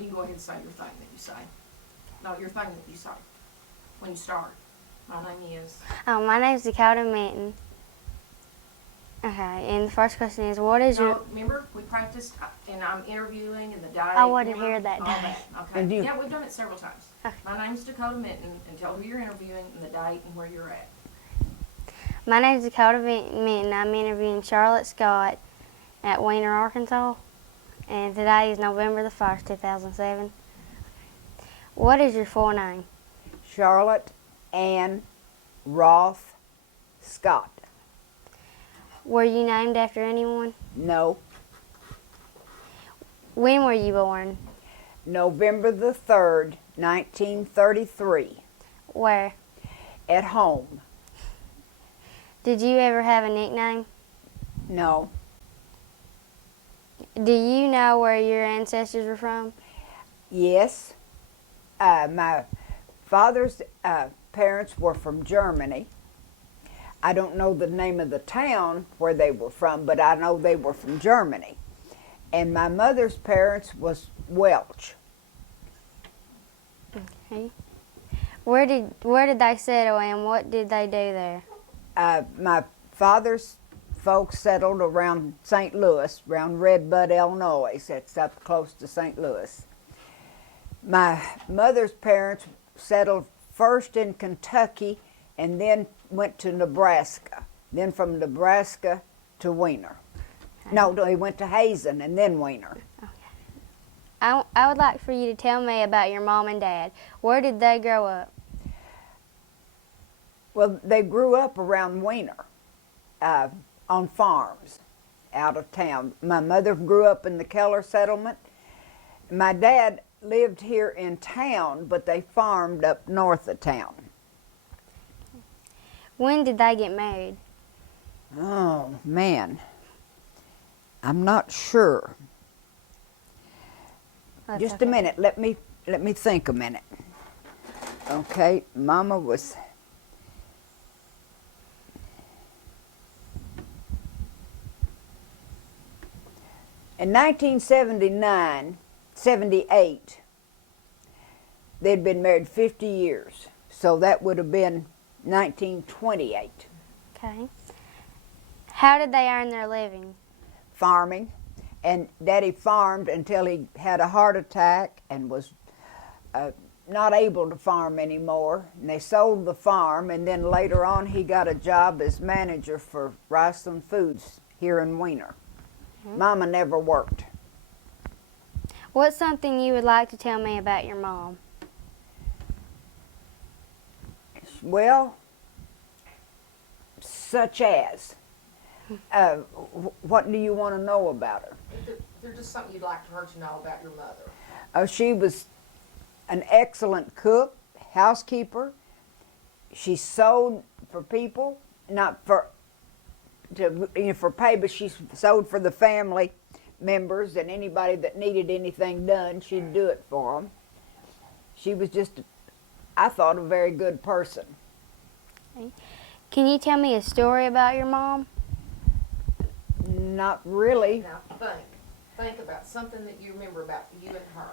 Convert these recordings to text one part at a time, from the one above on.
you can go ahead and say your thing that you say. No, your thing that you say when you start. My name is. My name's Dakota Minton. Okay, and the first question is, what is your... No, remember, we practiced, and I'm interviewing, and the date. I wasn't remember? here that All day. Okay. And you- Yeah, we've done it several times. Okay. My name's Dakota Minton, and tell who you're interviewing, and the date, and where you're at. My name's Dakota Minton. I'm interviewing Charlotte Scott at Weiner, Arkansas. And today is November the 1st, 2007. What is your full name? Charlotte Ann Roth Scott. Were you named after anyone? No. When were you born? November the 3rd, 1933. Where? At home. Did you ever have a nickname? No. Do you know where your ancestors were from? Yes. My father's parents were from Germany. I don't know the name of the town where they were from, but I know they were from Germany. And my mother's parents was Welsh. Okay. Where did they settle and what did they do there? My father's folks settled around St. Louis, around Redbud, Illinois. That's up close to St. Louis. My mother's parents settled first in Kentucky and then went to Nebraska. Then from Nebraska to Weiner. No, they went to Hazen and then Weiner. I would like for you to tell me about your mom and dad. Where did they grow up? Well, they grew up around Weiner, on farms out of town. My mother grew up in the Keller settlement. My dad lived here in town, but they farmed up north of town. When did they get married? Oh, man. I'm not sure. That's Just okay. a minute. Let me think a minute. Okay, Mama was... In 1979, 78, they'd been married 50 years. So that would have been 1928. Okay. How did they earn their living? Farming. And Daddy farmed until he had a heart attack and was not able to farm anymore. And they sold the farm, and then later on he got a job as manager for Riceland Foods here in Weiner. Mama never worked. What's something you would like to tell me about your mom? Well, such as, what do you want to know about her? There's just something you'd like for her to know about your mother. She was an excellent cook, housekeeper. She sewed for people, not for for pay, but she sewed for the family members and anybody that needed anything done, she'd do it for them. She was just, I thought, a very good person. Okay. Can you tell me a story about your mom? Not really. Now, think about something that you remember about you and her.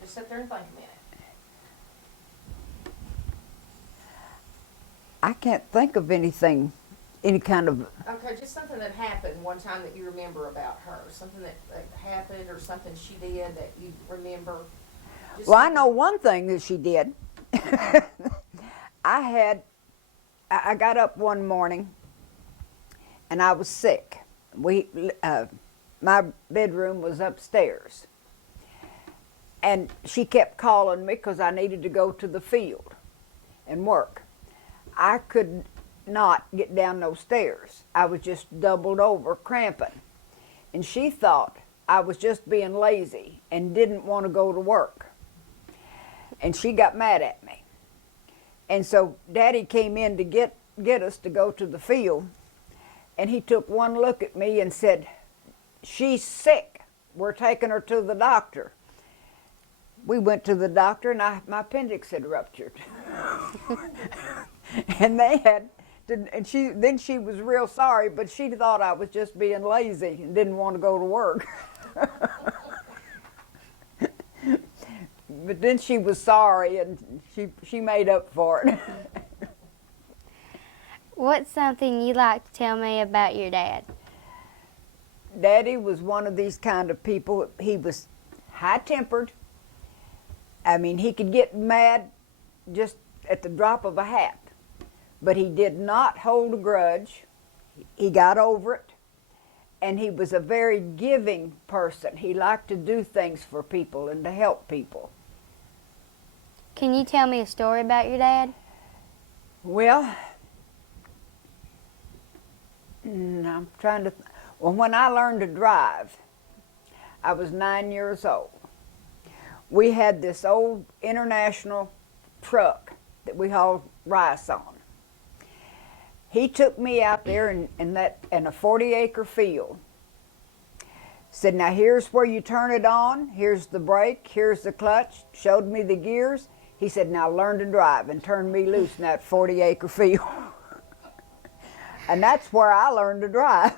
Just sit there and think a minute. I can't think of anything, any kind of... Okay, just something that happened one time that you remember about her. Something that happened or something she did that you remember. Just Well, I know one thing that she did. I got up one morning and I was sick. My bedroom was upstairs. And she kept calling me because I needed to go to the field and work. I could not get down those stairs. I was just doubled over, cramping. And she thought I was just being lazy and didn't want to go to work. And she got mad at me. And so Daddy came in to get us to go to the field. And he took one look at me and said, "She's sick. We're taking her to the doctor." We went to the doctor, and my appendix had ruptured. And they had to, and she was real sorry, but she thought I was just being lazy and didn't want to go to work. but then she was sorry, and she made up for it. What's something you'd like to tell me about your dad? Daddy was one of these kind of people. He was high-tempered. I mean, he could get mad just at the drop of a hat, but he did not hold a grudge. He got over it, and he was a very giving person. He liked to do things for people and to help people. Can you tell me a story about your dad? Well, I'm trying to. Well, when I learned to drive, I was 9 years old. We had this old International truck that we hauled rice on. He took me out there in a 40-acre field. Said, "Now here's where you turn it on. Here's the brake. Here's the clutch." Showed me the gears. He said, "Now learn to drive," and turned me loose in that 40-acre field. And that's where I learned to drive.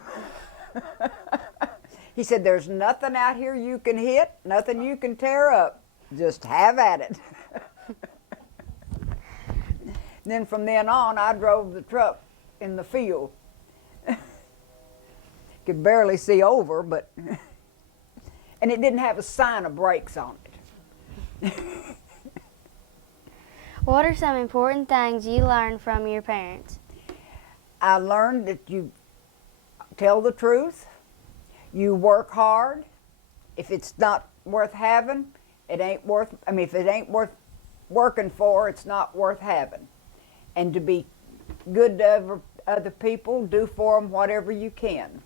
He said, "There's nothing out here you can hit, nothing you can tear up. Just have at it." Then from then on, I drove the truck in the field. Could barely see over, but and it didn't have a sign of brakes on it. What are some important things you learned from your parents? I learned that you tell the truth, you work hard. If it's not worth having, it ain't worth, if it ain't worth working for, it's not worth having. And to be good to other people, do for them whatever you can.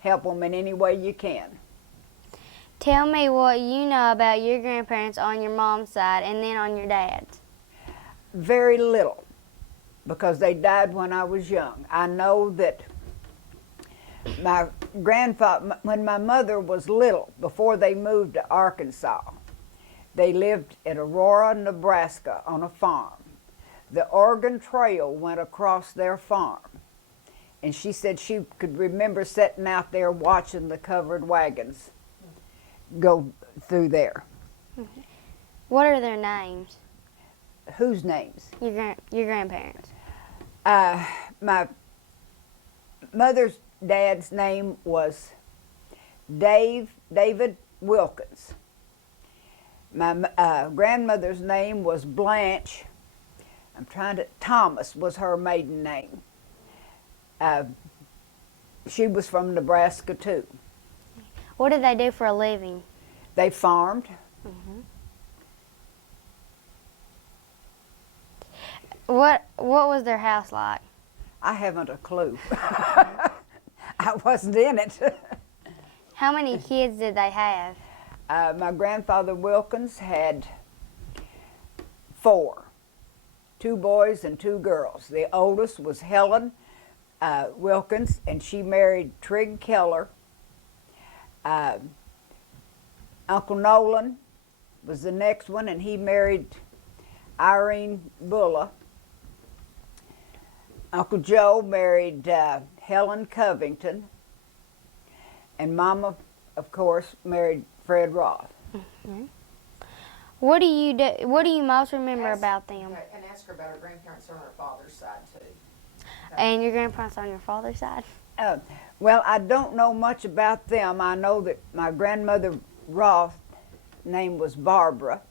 Help them in any way you can. Tell me what you know about your grandparents on your mom's side and then on your dad's. Very little, because they died when I was young. I know that my grandfather, when my mother was little, before they moved to Arkansas, they lived at Aurora, Nebraska on a farm. The Oregon Trail went across their farm. And she said she could remember sitting out there watching the covered wagons go through there. What are their names? Whose names? Your grandparents. My mother's dad's name was David Wilkins. My grandmother's name was Blanche. Thomas was her maiden name. She was from Nebraska too. What did they do for a living? They farmed. What was their house like? I haven't a clue. I wasn't in it. How many kids did they have? My grandfather Wilkins had 4, 2 boys and 2 girls. The oldest was Helen Wilkins, and she married Trigg Keller. Uncle Nolan was the next one, and he married Irene Bulla. Uncle Joe married Helen Covington, and Mama, of course, married Fred Roth. What do you most remember about them? Okay, and ask her about her grandparents on her father's side too. And your grandparents on your father's side? Well, I don't know much about them. I know that my grandmother Roth name was Barbara,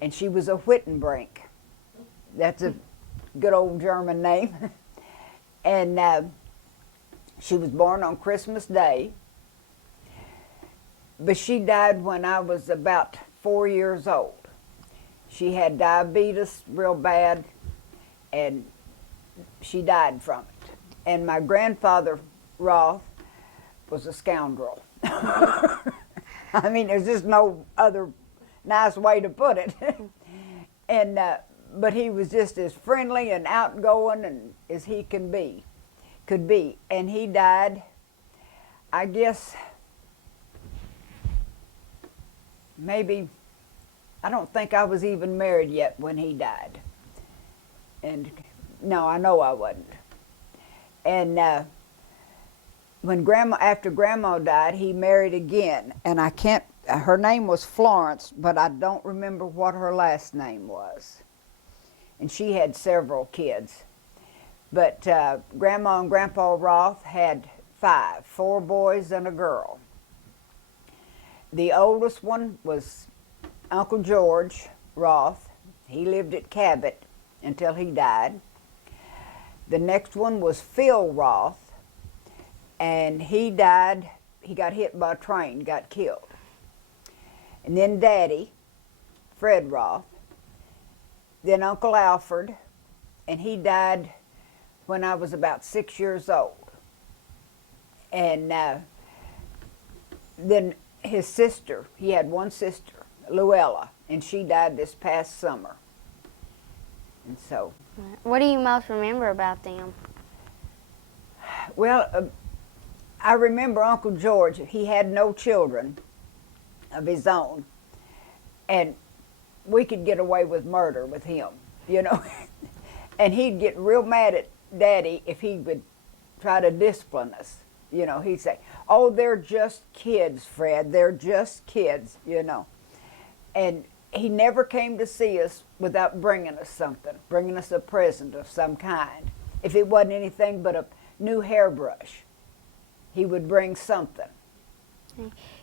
and she was a Wittenbrink. That's a good old German name. And she was born on Christmas Day, but she died when I was about 4 years old. She had diabetes real bad, and she died from it. And my grandfather Roth was a scoundrel. I mean, there's just no other nice way to put it. And but he was just as friendly and outgoing and as he could be. And he died, I guess, maybe, I don't think I was even married yet when he died. And no, I know I wasn't. And after Grandma died, he married again, and I can't her name was Florence, but I don't remember what her last name was. And she had several kids. But Grandma and Grandpa Roth had 5, 4 boys and a girl. The oldest one was Uncle George Roth. He lived at Cabot until he died. The next one was Phil Roth, and he died. He got hit by a train, got killed. And then Daddy, Fred Roth. Then Uncle Alfred, and he died when I was about 6 years old. And then his sister, he had one sister, Luella, and she died this past summer. And so, What do you most remember about them? well, I remember Uncle George. He had no children of his own, and we could get away with murder with him, you know. And he'd get real mad at Daddy if he would try to discipline us. You know, he'd say, "Oh, they're just kids, Fred. They're just kids," you know. And he never came to see us without bringing us something, bringing us a present of some kind. If it wasn't anything but a new hairbrush, he would bring something.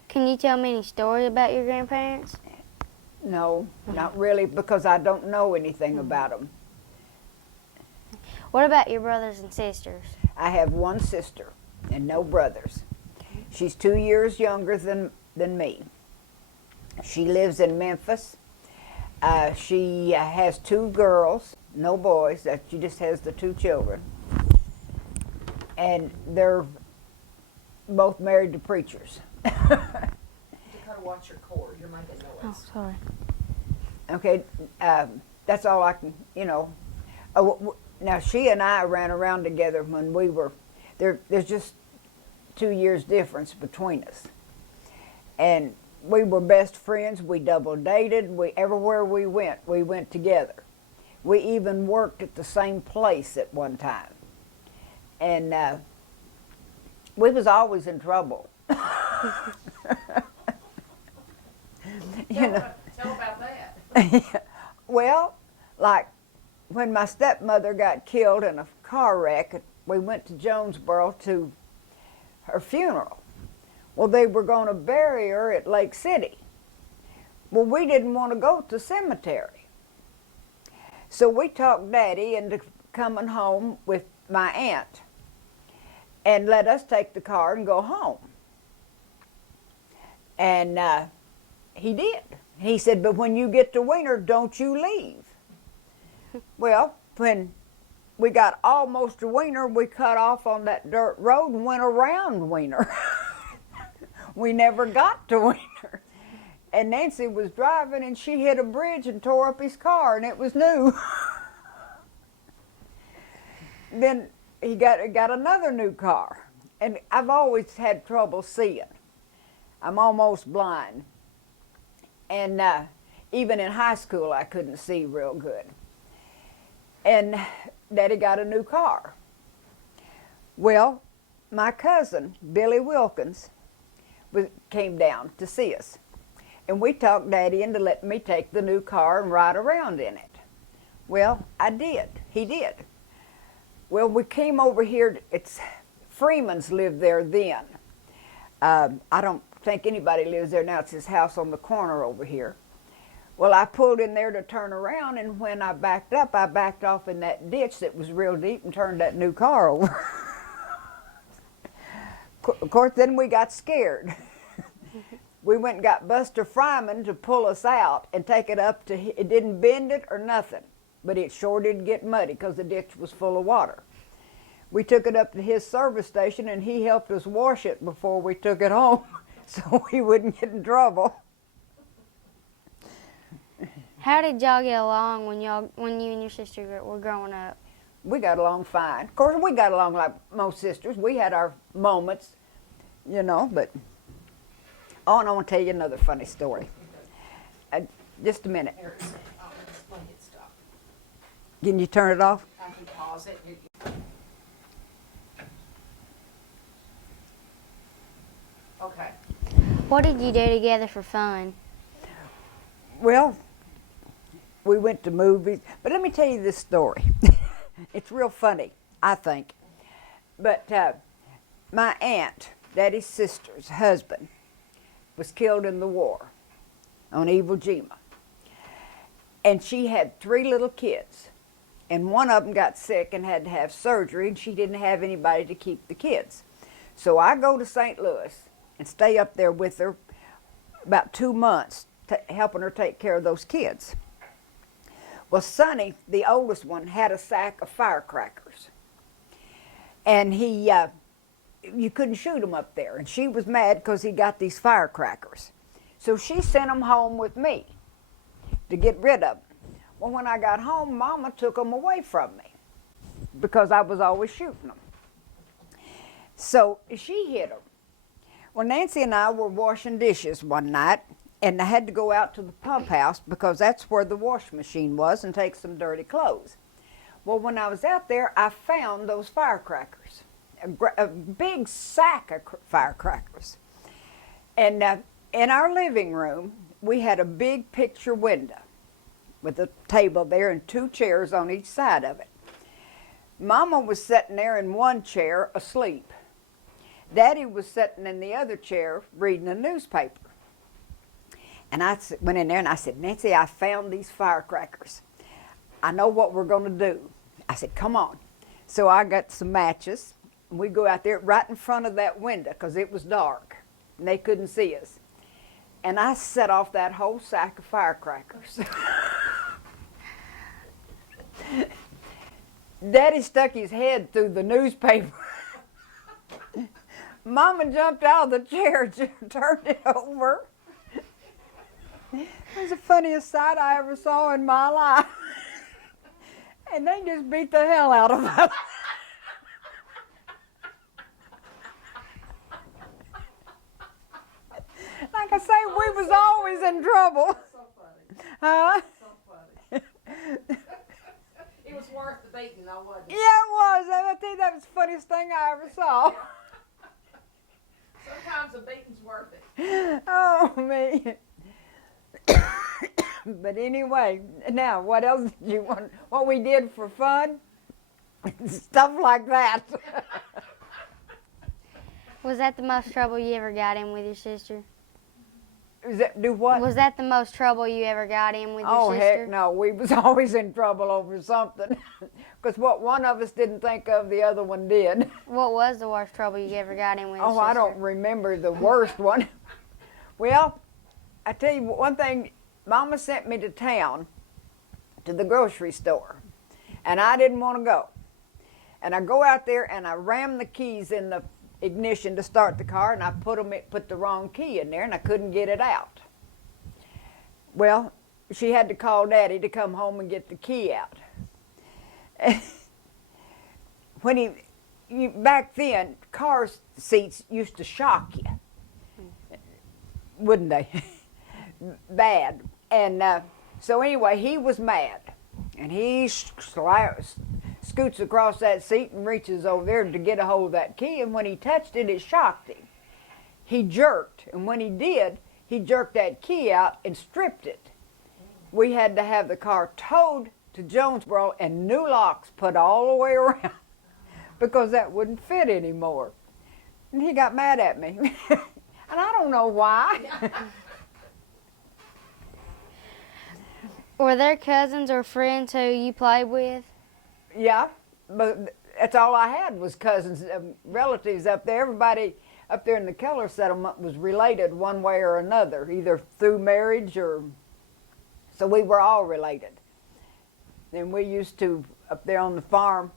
Can you tell me any story about your grandparents? No, not really, because I don't know anything about them. What about your brothers and sisters? I have one sister and no brothers. She's 2 years younger than me. She lives in Memphis. She has 2 girls, no boys. That she just has the 2 children, and they're both married to preachers. Dakota, watch your cord. You're making Oh, noise. sorry. Okay, that's all I can, you know. Now she and I ran around together when we were there. There's just 2 years difference between us, and we were best friends. We double dated. Everywhere we went together. We even worked at the same place at one time, and we was always in trouble. You know. Tell about that. Well, like when my stepmother got killed in a car wreck, we went to Jonesboro to her funeral. Well, they were going to bury her at Lake City. Well, we didn't want to go to the cemetery. So we talked Daddy into coming home with my aunt and let us take the car and go home. And he did. He said, "But when you get to Wiener, don't you leave." Well, when we got almost to Wiener, we cut off on that dirt road and went around Wiener. We never got to Wiener. And Nancy was driving and she hit a bridge and tore up his car, and it was new. Then he got another new car. And I've always had trouble seeing. I'm almost blind. And even in high school, I couldn't see real good. And Daddy got a new car. Well, my cousin, Billy Wilkins, came down to see us. And we talked Daddy into letting me take the new car and ride around in it. Well, I did. He did. Well, we came over here. Freeman's lived there then. I don't think anybody lives there now. It's his house on the corner over here. Well, I pulled in there to turn around, and when I backed up, I backed off in that ditch that was real deep and turned that new car over. Of course, then we got scared. We went and got Buster Fryman to pull us out and take it up to, it didn't bend it or nothing, but it sure did get muddy because the ditch was full of water. We took it up to his service station, and he helped us wash it before we took it home so we wouldn't get in trouble. How did y'all get along when you and your sister were growing up? We got along fine. Of course, we got along like most sisters. We had our moments, you know, but... Oh, and I want to tell you another funny story. Just a minute. Erickson, let it stop. Can you turn it off? I can pause it. Okay. What did you do together for fun? Well, we went to movies, but let me tell you this story. It's real funny, I think. But my aunt, Daddy's sister's husband, was killed in the war on Iwo Jima. And she had 3 little kids. And one of them got sick and had to have surgery, and she didn't have anybody to keep the kids. So I go to St. Louis and stay up there with her about 2 months, helping her take care of those kids. Well, Sonny, the oldest one, had a sack of firecrackers. And you couldn't shoot them up there. And she was mad because he got these firecrackers. So she sent them home with me to get rid of them. Well, when I got home, Mama took them away from me because I was always shooting them. So she hid them. Well, Nancy and I were washing dishes one night, and I had to go out to the pump house because that's where the wash machine was and take some dirty clothes. Well, when I was out there, I found those firecrackers, a big sack of firecrackers. And in our living room, we had a big picture window with a table there and 2 chairs on each side of it. Mama was sitting there in one chair asleep. Daddy was sitting in the other chair reading a newspaper. And I went in there and I said, Nancy, I found these firecrackers. I know what we're going to do. I said, come on. So I got some matches. And we go out there right in front of that window because it was dark and they couldn't see us. And I set off that whole sack of firecrackers. Daddy stuck his head through the newspaper. Mama jumped out of the chair, turned it over. It was the funniest sight I ever saw in my life. And they just beat the hell out of us. Like I say, we was always in trouble. So funny. Huh? So funny. It was worth the beating, though, wasn't it? Yeah, it was. I tell you, that was the funniest thing I ever saw. Sometimes the beating's worth it. Oh, me. But anyway, now, what else did you want? What we did for fun? Stuff like that. Was that the most trouble you ever got in with your sister? Do what? Was that the most trouble you ever got in with your Oh, sister? heck no. We was always in trouble over something. Because what one of us didn't think of, the other one did. What was the worst trouble you ever got in with your Oh, sister? I don't remember the worst one. Well, I tell you one thing. Mama sent me to town to the grocery store. And I didn't want to go. And I go out there and I ram the keys in the ignition to start the car, and I put the wrong key in there, and I couldn't get it out. Well, she had to call Daddy to come home and get the key out. When back then, car seats used to shock you, wouldn't they? Bad. And so anyway, he was mad, and he scoots across that seat and reaches over there to get a hold of that key, and when he touched it, it shocked him. He jerked, and when he did, he jerked that key out and stripped it. We had to have the car towed to Jonesboro and new locks put all the way around because that wouldn't fit anymore. And he got mad at me. And I don't know why. Were there cousins or friends who you played with? Yeah, but that's all I had was cousins, relatives up there. Everybody up there in the Keller settlement was related one way or another, either through marriage or... So we were all related. And we used to, up there on the farm,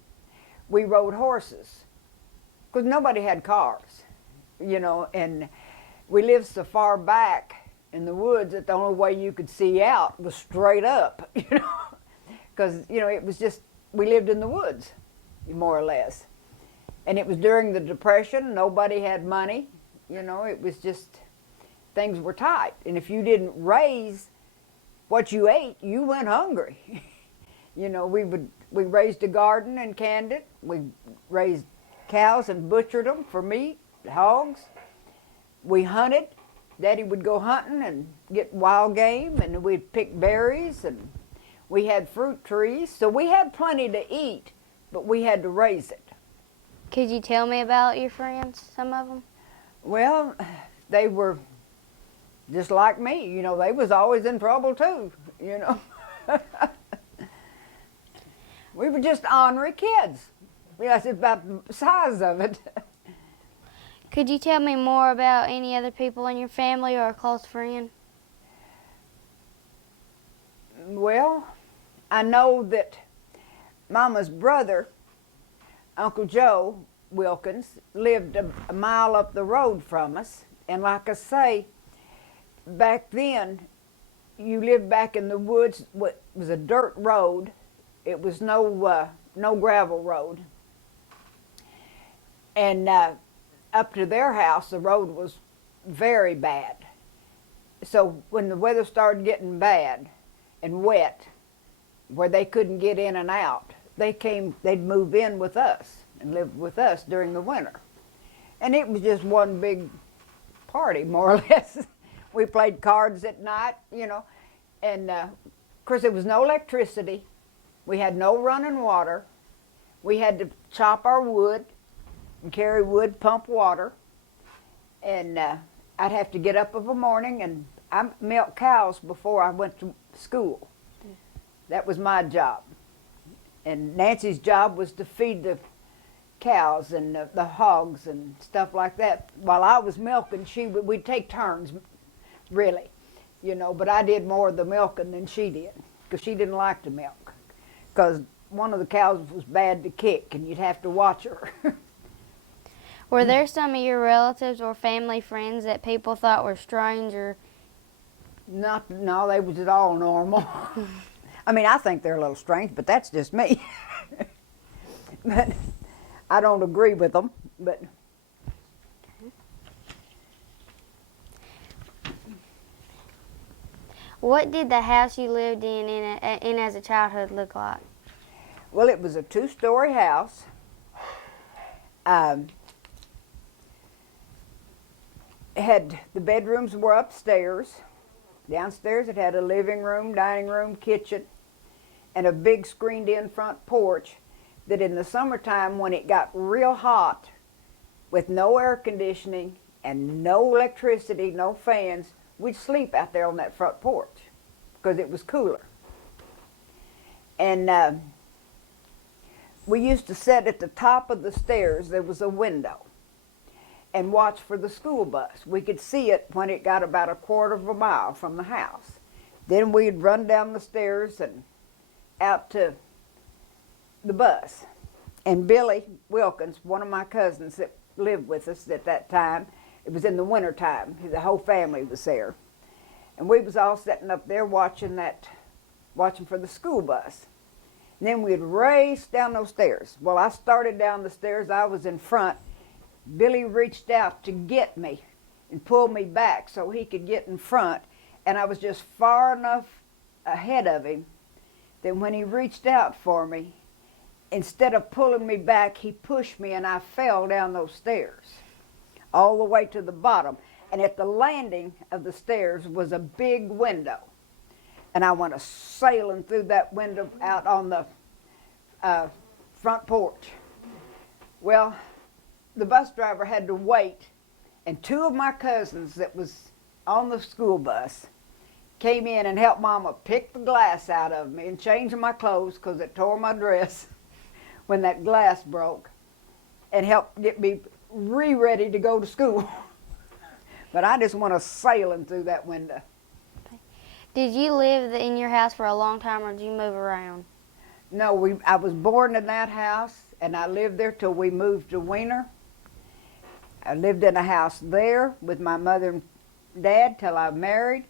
we rode horses. Because nobody had cars, you know, and we lived so far back in the woods that the only way you could see out was straight up, you know. Because, you know, it was just, we lived in the woods, more or less. And it was during the Depression, nobody had money, you know, it was just, things were tight. And if you didn't raise what you ate, you went hungry. You know, we raised a garden and canned it. We raised cows and butchered them for meat, hogs. We hunted, Daddy would go hunting and get wild game, and we'd pick berries, and we had fruit trees. So we had plenty to eat, but we had to raise it. Could you tell me about your friends, some of them? Well, they were just like me. You know, they was always in trouble too, you know. We were just ornery kids. That's about the size of it. Could you tell me more about any other people in your family or a close friend? Well, I know that Mama's brother, Uncle Joe Wilkins, lived a mile up the road from us. And like I say, back then, you lived back in the woods. It was a dirt road. It was no gravel road. And up to their house, the road was very bad. So when the weather started getting bad and wet, where they couldn't get in and out, they'd move in with us and live with us during the winter. And it was just one big party, more or less. We played cards at night, you know, and of course there was no electricity. We had no running water. We had to chop our wood and carry wood, pump water. And I'd have to get up of a morning and I milked cows before I went to school. That was my job. And Nancy's job was to feed the cows and the hogs and stuff like that. While I was milking, we'd take turns, really, you know, but I did more of the milking than she did because she didn't like to milk because one of the cows was bad to kick and you'd have to watch her. Were there some of your relatives or family friends that people thought were strange or? No, they was all normal. I mean, I think they're a little strange, but that's just me. But I don't agree with them, but. What did the house you lived in as a childhood look like? Well, it was a 2-story house. The bedrooms were upstairs. Downstairs it had a living room, dining room, kitchen, and a big screened-in front porch that in the summertime when it got real hot with no air conditioning and no electricity, no fans, we'd sleep out there on that front porch because it was cooler. And we used to sit at the top of the stairs. There was a window and watch for the school bus. We could see it when it got about a quarter of a mile from the house. Then we'd run down the stairs and out to the bus. And Billy Wilkins, one of my cousins that lived with us at that time, it was in the winter time, the whole family was there. And we was all sitting up there watching for the school bus. And then we'd race down those stairs. Well, I started down the stairs, I was in front. Billy reached out to get me and pull me back so he could get in front. And I was just far enough ahead of him that when he reached out for me, instead of pulling me back, he pushed me and I fell down those stairs all the way to the bottom. And at the landing of the stairs was a big window. And I went sailing through that window out on the front porch. Well, the bus driver had to wait, and 2 of my cousins that was on the school bus came in and helped Mama pick the glass out of me and change my clothes because it tore my dress when that glass broke, and helped get me ready to go to school. But I just went sailing through that window. Did you live in your house for a long time or did you move around? No, I was born in that house and I lived there till we moved to Weiner. I lived in a house there with my mother and dad till I married.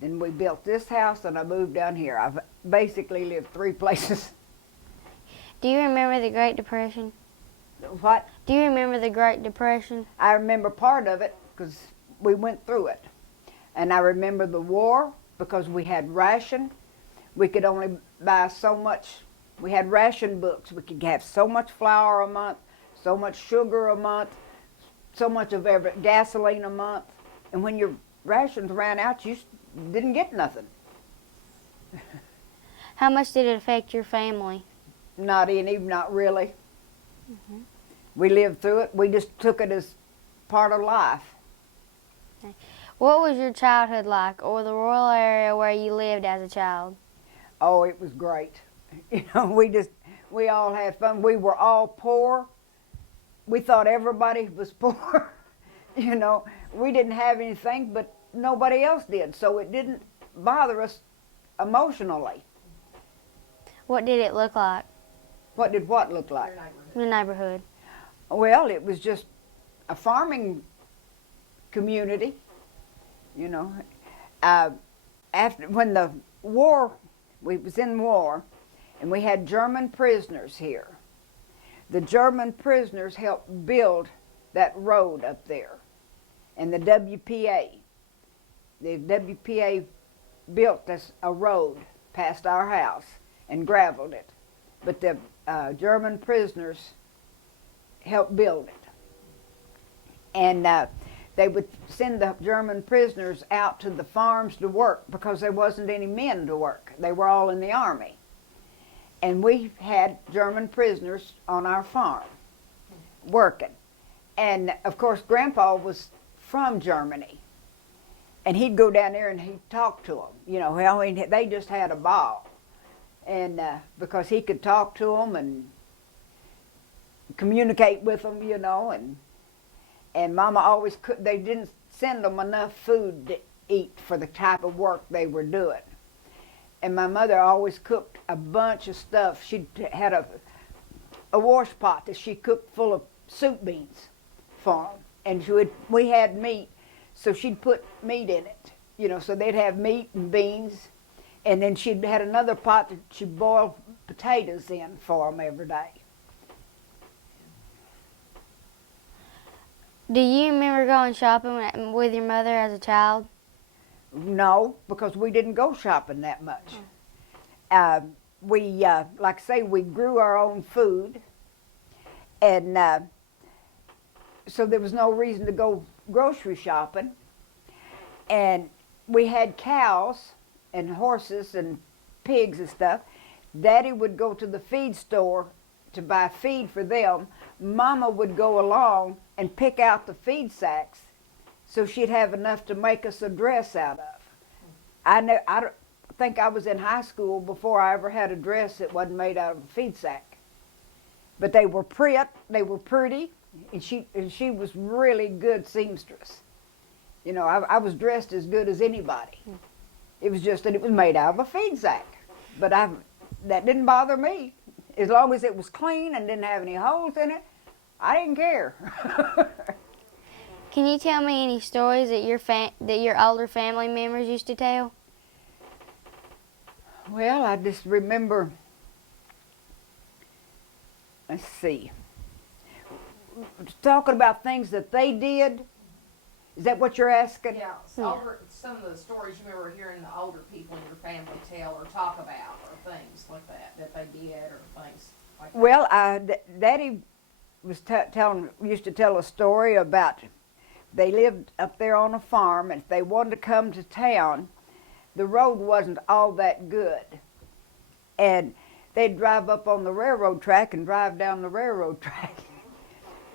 Then we built this house and I moved down here. I've basically lived 3 places. Do you remember the Great Depression? What? Do you remember the Great Depression? I remember part of it because we went through it. And I remember the war because we had ration. We could only buy so much. We had ration books. We could have so much flour a month, so much sugar a month, so much of every gasoline a month. And when your rations ran out, didn't get nothing. How much did it affect your family? Not any, not really. We lived through it. We just took it as part of life. What was your childhood like, or the rural area where you lived as a child? Oh, it was great. You know, we all had fun. We were all poor. We thought everybody was poor. You know, we didn't have anything, but nobody else did, so it didn't bother us emotionally. What did it look like, What did what look like? Your neighborhood. your neighborhood? Well, it was just a farming community, you know. After when the war, we was in war, and we had German prisoners here. The German prisoners helped build that road up there, and the WPA. The WPA built us a road past our house and gravelled it, but the German prisoners helped build it. And they would send the German prisoners out to the farms to work because there wasn't any men to work. They were all in the army. And we had German prisoners on our farm working. And of course, Grandpa was from Germany. And he'd go down there and he'd talk to them. You know, I mean, they just had a ball. And because he could talk to them and communicate with them, you know, and Mama always could. They didn't send them enough food to eat for the type of work they were doing. And my mother always cooked a bunch of stuff. She had a wash pot that she cooked full of soup beans for them. And we had meat, so she'd put meat in it, you know, so they'd have meat and beans. And then she'd had another pot that she'd boil potatoes in for them every day. Do you remember going shopping with your mother as a child? No, because we didn't go shopping that much. Like I say, we grew our own food, and so there was no reason to go grocery shopping. And we had cows and horses and pigs and stuff. Daddy would go to the feed store to buy feed for them. Mama would go along and pick out the feed sacks so she'd have enough to make us a dress out of. I don't think I was in high school before I ever had a dress that wasn't made out of a feed sack. But they were pretty, and she was really good seamstress. You know, I was dressed as good as anybody. It was just that it was made out of a feed sack. But that didn't bother me. As long as it was clean and didn't have any holes in it, I didn't care. Can you tell me any stories that your older family members used to tell? Well, I just remember, let's see, talking about things that they did. Is that what you're asking? Yeah, some of the stories you remember hearing the older people in your family tell or talk about, or things like that they did, or things like that. Well, Daddy was used to tell a story about they lived up there on a farm, and if they wanted to come to town, the road wasn't all that good. And they'd drive up on the railroad track and drive down the railroad track.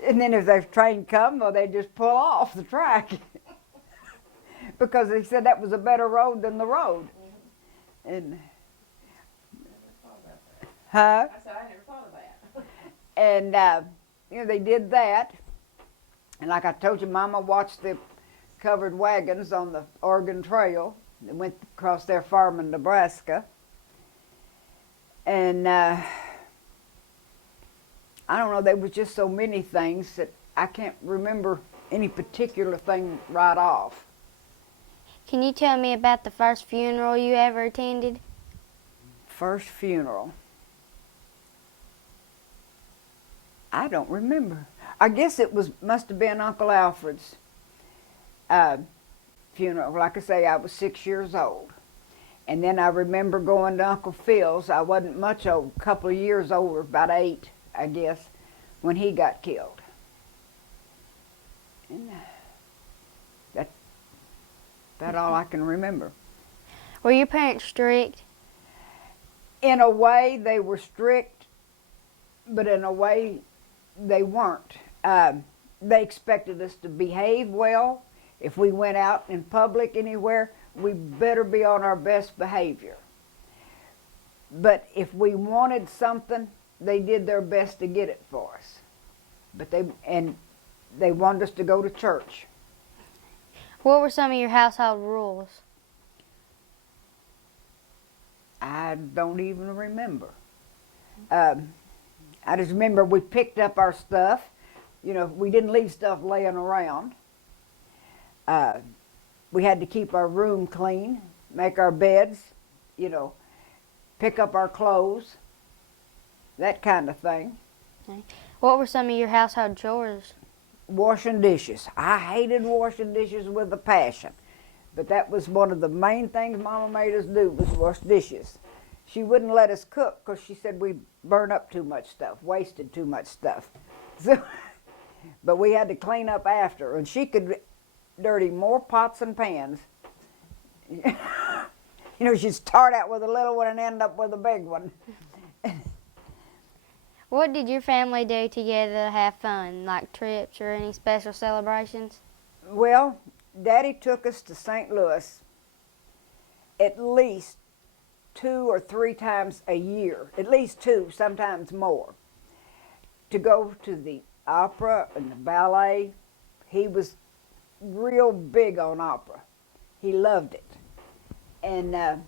And then if the train come, well, they'd just pull off the track. Because they said that was a better road than the road. And huh? I said, I never thought of that. And you know, they did that. And like I told you, Mama watched the covered wagons on the Oregon Trail that went across their farm in Nebraska. And I don't know, there was just so many things that I can't remember any particular thing right off. Can you tell me about the first funeral you ever attended? First funeral. I don't remember. I guess it must have been Uncle Alfred's funeral. Like I say, I was 6 years old. And then I remember going to Uncle Phil's. I wasn't much old, a couple of years older, about 8, I guess, when he got killed. And About all I can remember. Were your parents strict? In a way, they were strict, but in a way, they weren't. They expected us to behave well. If we went out in public anywhere, we better be on our best behavior. But if we wanted something, they did their best to get it for us. But they wanted us to go to church. What were some of your household rules? I don't even remember. I just remember we picked up our stuff. You know, we didn't leave stuff laying around. We had to keep our room clean, make our beds, you know, pick up our clothes, that kind of thing. Okay. What were some of your household chores? Washing dishes. I hated washing dishes with a passion. But that was one of the main things Mama made us do, was wash dishes. She wouldn't let us cook because she said we burn up too much stuff, wasted too much stuff. So, but we had to clean up after, and she could dirty more pots and pans. You know, she'd start out with a little one and end up with a big one. What did your family do together to have fun, like trips or any special celebrations? Well, Daddy took us to St. Louis at least 2 or 3 times a year, at least 2, sometimes more, to go to the opera and the ballet. He was real big on opera. He loved it. And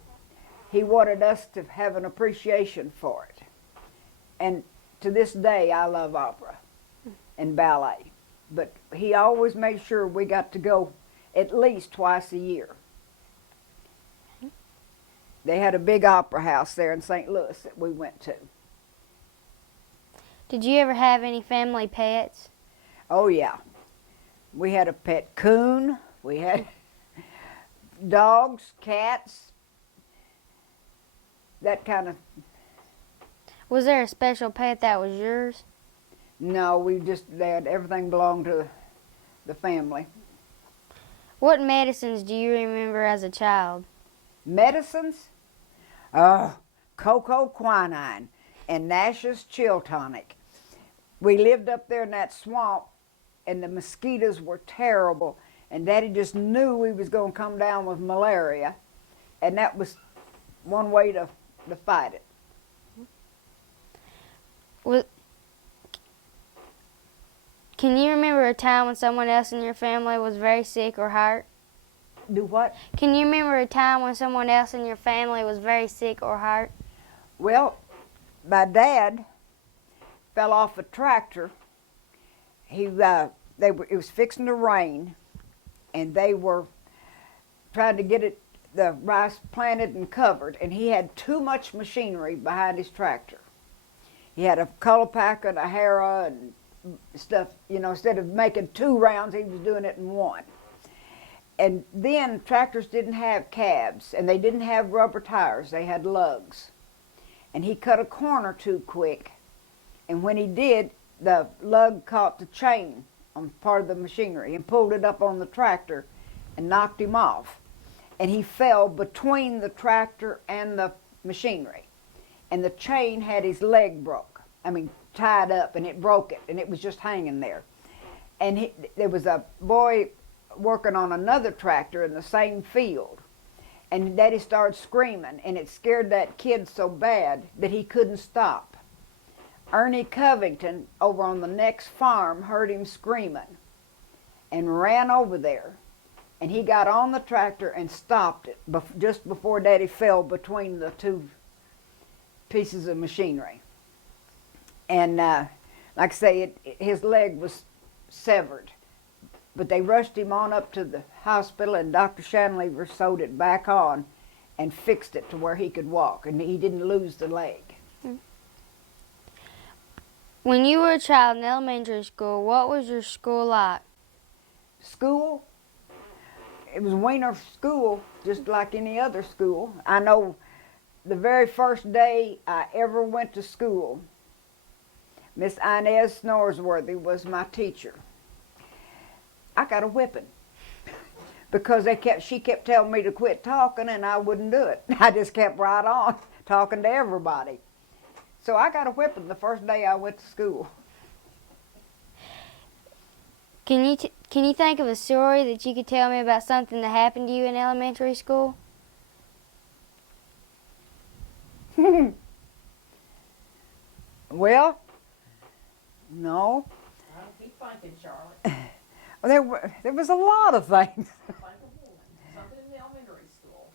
he wanted us to have an appreciation for it. And to this day, I love opera and ballet. But he always made sure we got to go at least twice a year. They had a big opera house there in St. Louis that we went to. Did you ever have any family pets? Oh, yeah. We had a pet coon. We had dogs, cats, that kind of. Was there a special pet that was yours? No, everything belonged to the family. What medicines do you remember as a child? Medicines? Cocoa quinine and Nash's chill tonic. We lived up there in that swamp, and the mosquitoes were terrible, and Daddy just knew we was going to come down with malaria, and that was one way to fight it. Can you remember a time when someone else in your family was very sick or hurt? Do what? Can you remember a time when someone else in your family was very sick or hurt? Well, my dad fell off a tractor. It was fixing to rain, and they were trying to get the rice planted and covered, and he had too much machinery behind his tractor. He had a Cullipack and a Harrow and stuff, you know, instead of making 2 rounds, he was doing it in 1. And then tractors didn't have cabs, and they didn't have rubber tires, they had lugs. And he cut a corner too quick, and when he did, the lug caught the chain on part of the machinery and pulled it up on the tractor and knocked him off. And he fell between the tractor and the machinery. And the chain had his leg tied up, and it broke it, and it was just hanging there. And there was a boy working on another tractor in the same field, and Daddy started screaming, and it scared that kid so bad that he couldn't stop. Ernie Covington over on the next farm heard him screaming and ran over there, and he got on the tractor and stopped it just before Daddy fell between the 2 pieces of machinery. And like I say, his leg was severed. But they rushed him on up to the hospital, and Dr. Shanlever sewed it back on and fixed it to where he could walk, and he didn't lose the leg. When you were a child in elementary school, what was your school like? School? It was Weiner School, just like any other school. I know the very first day I ever went to school, Miss Inez Snoresworthy was my teacher. I got a whipping because she kept telling me to quit talking and I wouldn't do it. I just kept right on talking to everybody. So I got a whipping the first day I went to school. Can you think of a story that you could tell me about something that happened to you in elementary school? Well, no. Keep thinking, Charlotte. There was a lot of things. Think of one. Something in the elementary school.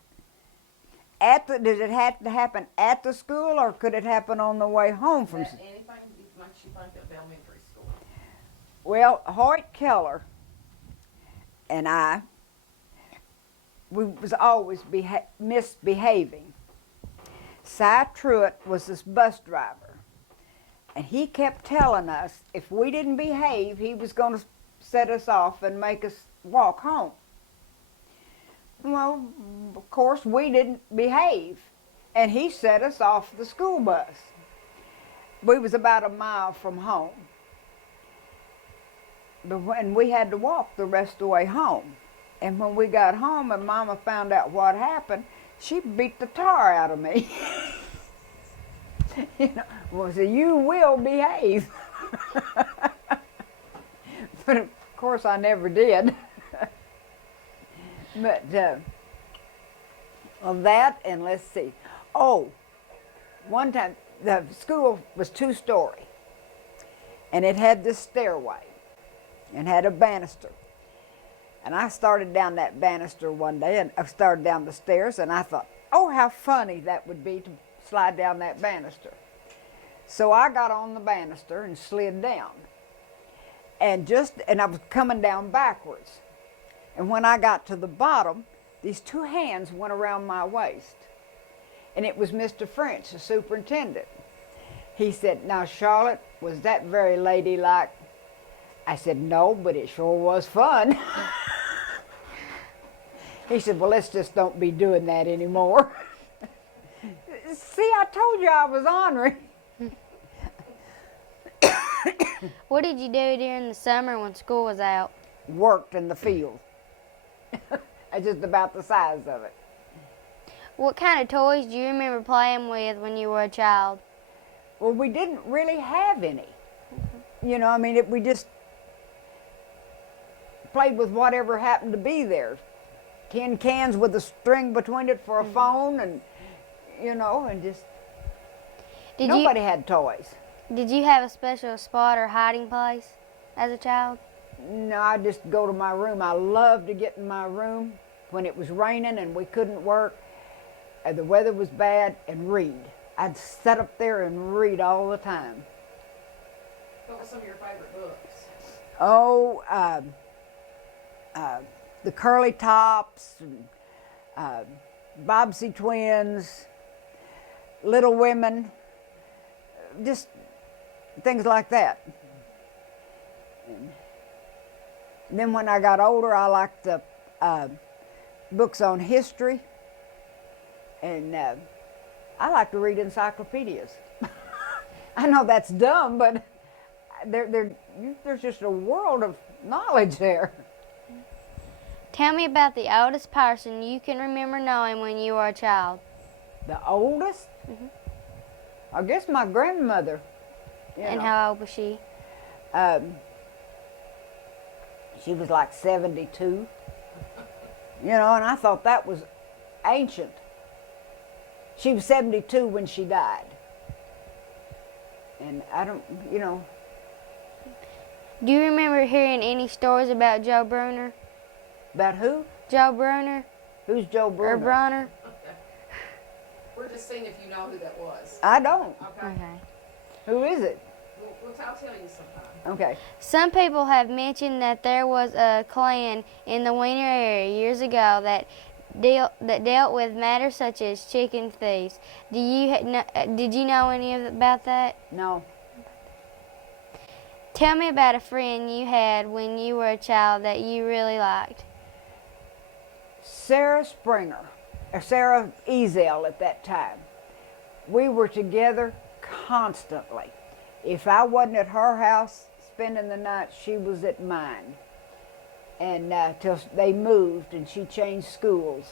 Did it have to happen at the school, or could it happen on the way home from? Anything that makes you think of elementary school. Well, Hoyt Keller and we was always misbehaving. Cy Truitt was this bus driver, and he kept telling us if we didn't behave, he was going to set us off and make us walk home. Well, of course, we didn't behave, and he set us off the school bus. We was about a mile from home, and we had to walk the rest of the way home. And when we got home and Mama found out what happened, she beat the tar out of me. Well, so you will behave. But of course I never did. But, well, that, and let's see. Oh, one time the school was 2-story, and it had this stairway and had a banister. And I started down that banister one day, and I started down the stairs, and I thought, oh, how funny that would be to slide down that banister. So I got on the banister and slid down. And I was coming down backwards. And when I got to the bottom, these 2 hands went around my waist. And it was Mr. French, the superintendent. He said, now, Charlotte, was that very ladylike? I said, no, but it sure was fun. He said, well, let's just don't be doing that anymore. See, I told you I was ornery. What did you do during the summer when school was out? Worked in the field. That's just about the size of it. What kind of toys do you remember playing with when you were a child? Well, we didn't really have any. We just played with whatever happened to be there. Tin cans with a string between it for a phone, and just nobody had toys. Did you have a special spot or hiding place as a child? No, I just go to my room. I loved to get in my room when it was raining and we couldn't work, and the weather was bad, and read. I'd sit up there and read all the time. What were some of your favorite books? Oh, the Curly Tops, and, Bobbsey Twins, Little Women, just things like that. And then when I got older, I liked the books on history, and I like to read encyclopedias. I know that's dumb, but there's just a world of knowledge there. Tell me about the oldest person you can remember knowing when you were a child. The oldest? Mm-hmm. I guess my grandmother. And how old was she? She was like 72. And I thought that was ancient. She was 72 when she died. And I don't. Do you remember hearing any stories about Joe Bruner? About who? Joe Bruner. Who's Joe Bruner? Or Bronner? Okay. We're just seeing if you know who that was. I don't. Okay. Who is it? I'll tell you sometime. Okay. Some people have mentioned that there was a clan in the Weiner area years ago that dealt with matters such as chicken thieves. Did you know about that? No. Tell me about a friend you had when you were a child that you really liked. Sarah Springer, or Sarah Ezel at that time. We were together constantly. If I wasn't at her house spending the night, she was at mine. and till they moved and she changed schools.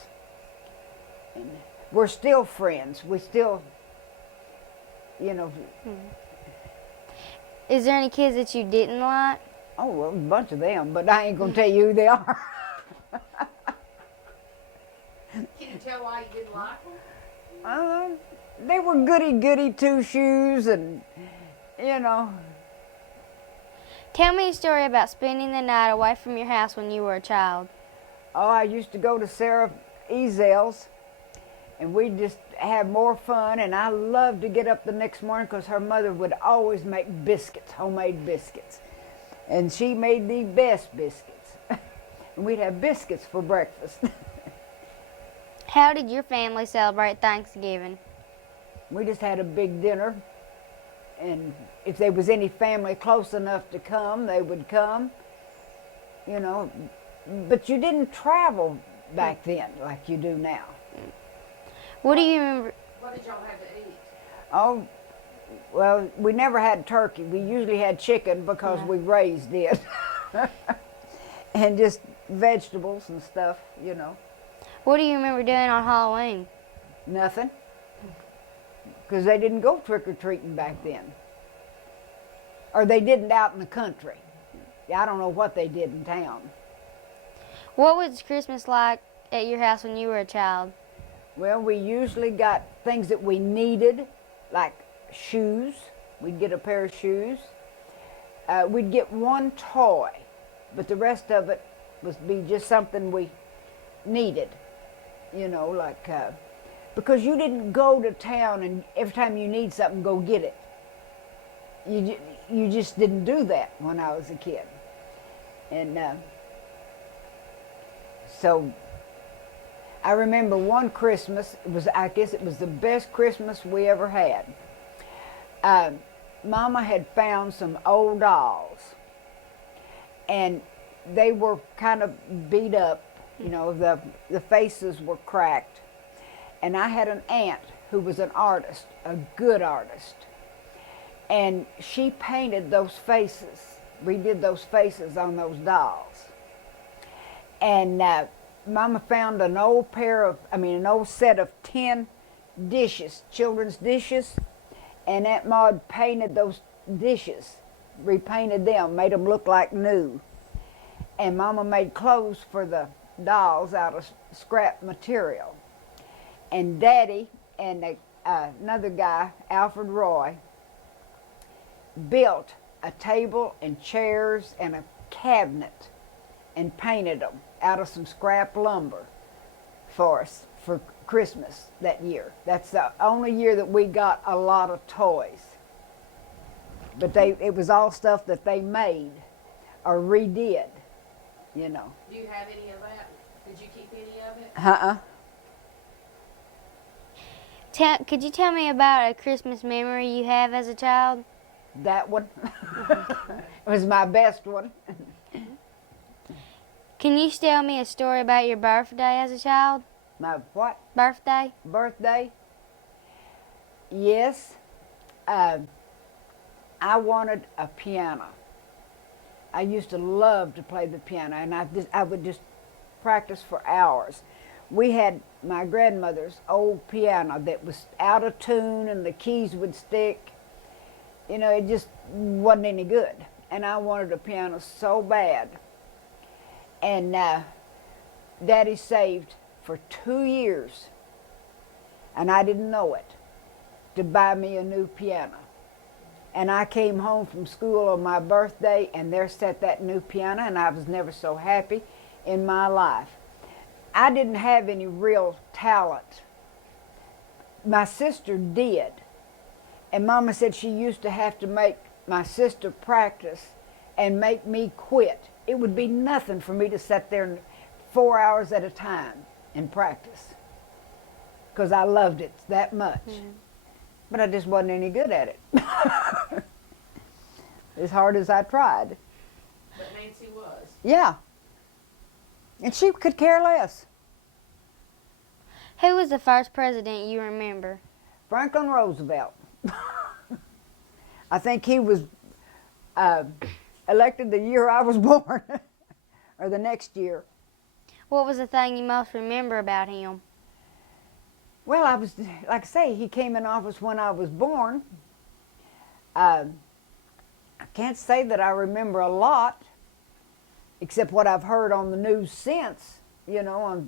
And we're still friends. We still, you know, Is there any kids that you didn't like? oh, well, a bunch of them, but I ain't gonna tell you who they are. Can you tell why you didn't like them? They were goody-goody two-shoes and, you know. Tell me a story about spending the night away from your house when you were a child. Oh, I used to go to Sarah Ezel's, and we'd just have more fun, and I loved to get up the next morning because her mother would always make biscuits, homemade biscuits. And she made the best biscuits. And we'd have biscuits for breakfast. How did your family celebrate Thanksgiving? We just had a big dinner, and if there was any family close enough to come, they would come, you know. But you didn't travel back then like you do now. What do you remember? What did y'all have to eat? Oh, well, we never had turkey. We usually had chicken because we raised it. And just vegetables and stuff, you know. What do you remember doing on Halloween? Nothing. Because they didn't go trick-or-treating back then. Or they didn't out in the country. I don't know what they did in town. What was Christmas like at your house when you were a child? Well, we usually got things that we needed, like shoes. We'd get a pair of shoes. We'd get one toy, but the rest of it was be just something we needed. You know, like, because you didn't go to town and every time you need something, go get it. You just didn't do that when I was a kid. And so I remember one Christmas, I guess it was the best Christmas we ever had. Mama had found some old dolls, and they were kind of beat up, you know, the faces were cracked. And I had an aunt who was an artist, a good artist, and she painted those faces, redid those faces on those dolls. And Mama found an old an old set of 10 dishes, children's dishes, and Aunt Maud painted those dishes, repainted them, made them look like new. And Mama made clothes for the dolls out of scrap material. And Daddy and another guy, Alfred Roy, built a table and chairs and a cabinet and painted them out of some scrap lumber for us for Christmas that year. That's the only year that we got a lot of toys. But it was all stuff that they made or redid, you know. Do you have any of that? Did you keep any of it? Could you tell me about a Christmas memory you have as a child? That one. It was my best one. Can you tell me a story about your birthday as a child? My what? Birthday? Birthday? Yes. I wanted a piano. I used to love to play the piano, and I would just practice for hours. We had my grandmother's old piano that was out of tune and the keys would stick. You know, it just wasn't any good. And I wanted a piano so bad. And Daddy saved for 2 years, and I didn't know it, to buy me a new piano. And I came home from school on my birthday, and there sat that new piano, and I was never so happy in my life. I didn't have any real talent. My sister did. And Mama said she used to have to make my sister practice and make me quit. It would be nothing for me to sit there 4 hours at a time and practice, because I loved it that much. But I just wasn't any good at it. As hard as I tried. But Nancy was. Yeah. And she could care less. Who was the first president you remember? Franklin Roosevelt. I think he was elected the year I was born. or the next year. What was the thing you most remember about him? Well, I was, like I say, he came in office when I was born. I can't say that I remember a lot, except what I've heard on the news since, on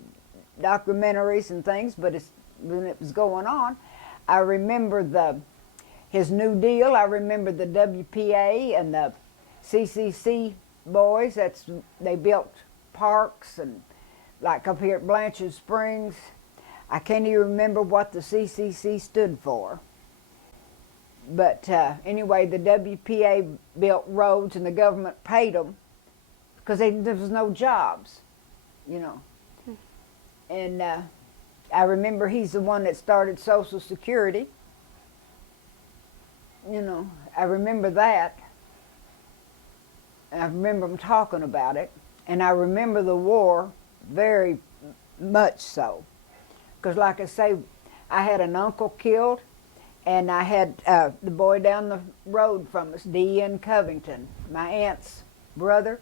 documentaries and things, but when it was going on. I remember his New Deal. I remember the WPA and the CCC boys. They built parks, and like up here at Blanchard Springs. I can't even remember what the CCC stood for. But anyway, the WPA built roads and the government paid them because there was no jobs, And I remember he's the one that started Social Security. I remember that. I remember him talking about it. And I remember the war very much so. Because like I say, I had an uncle killed, and I had the boy down the road from us, D.N. Covington, my aunt's brother,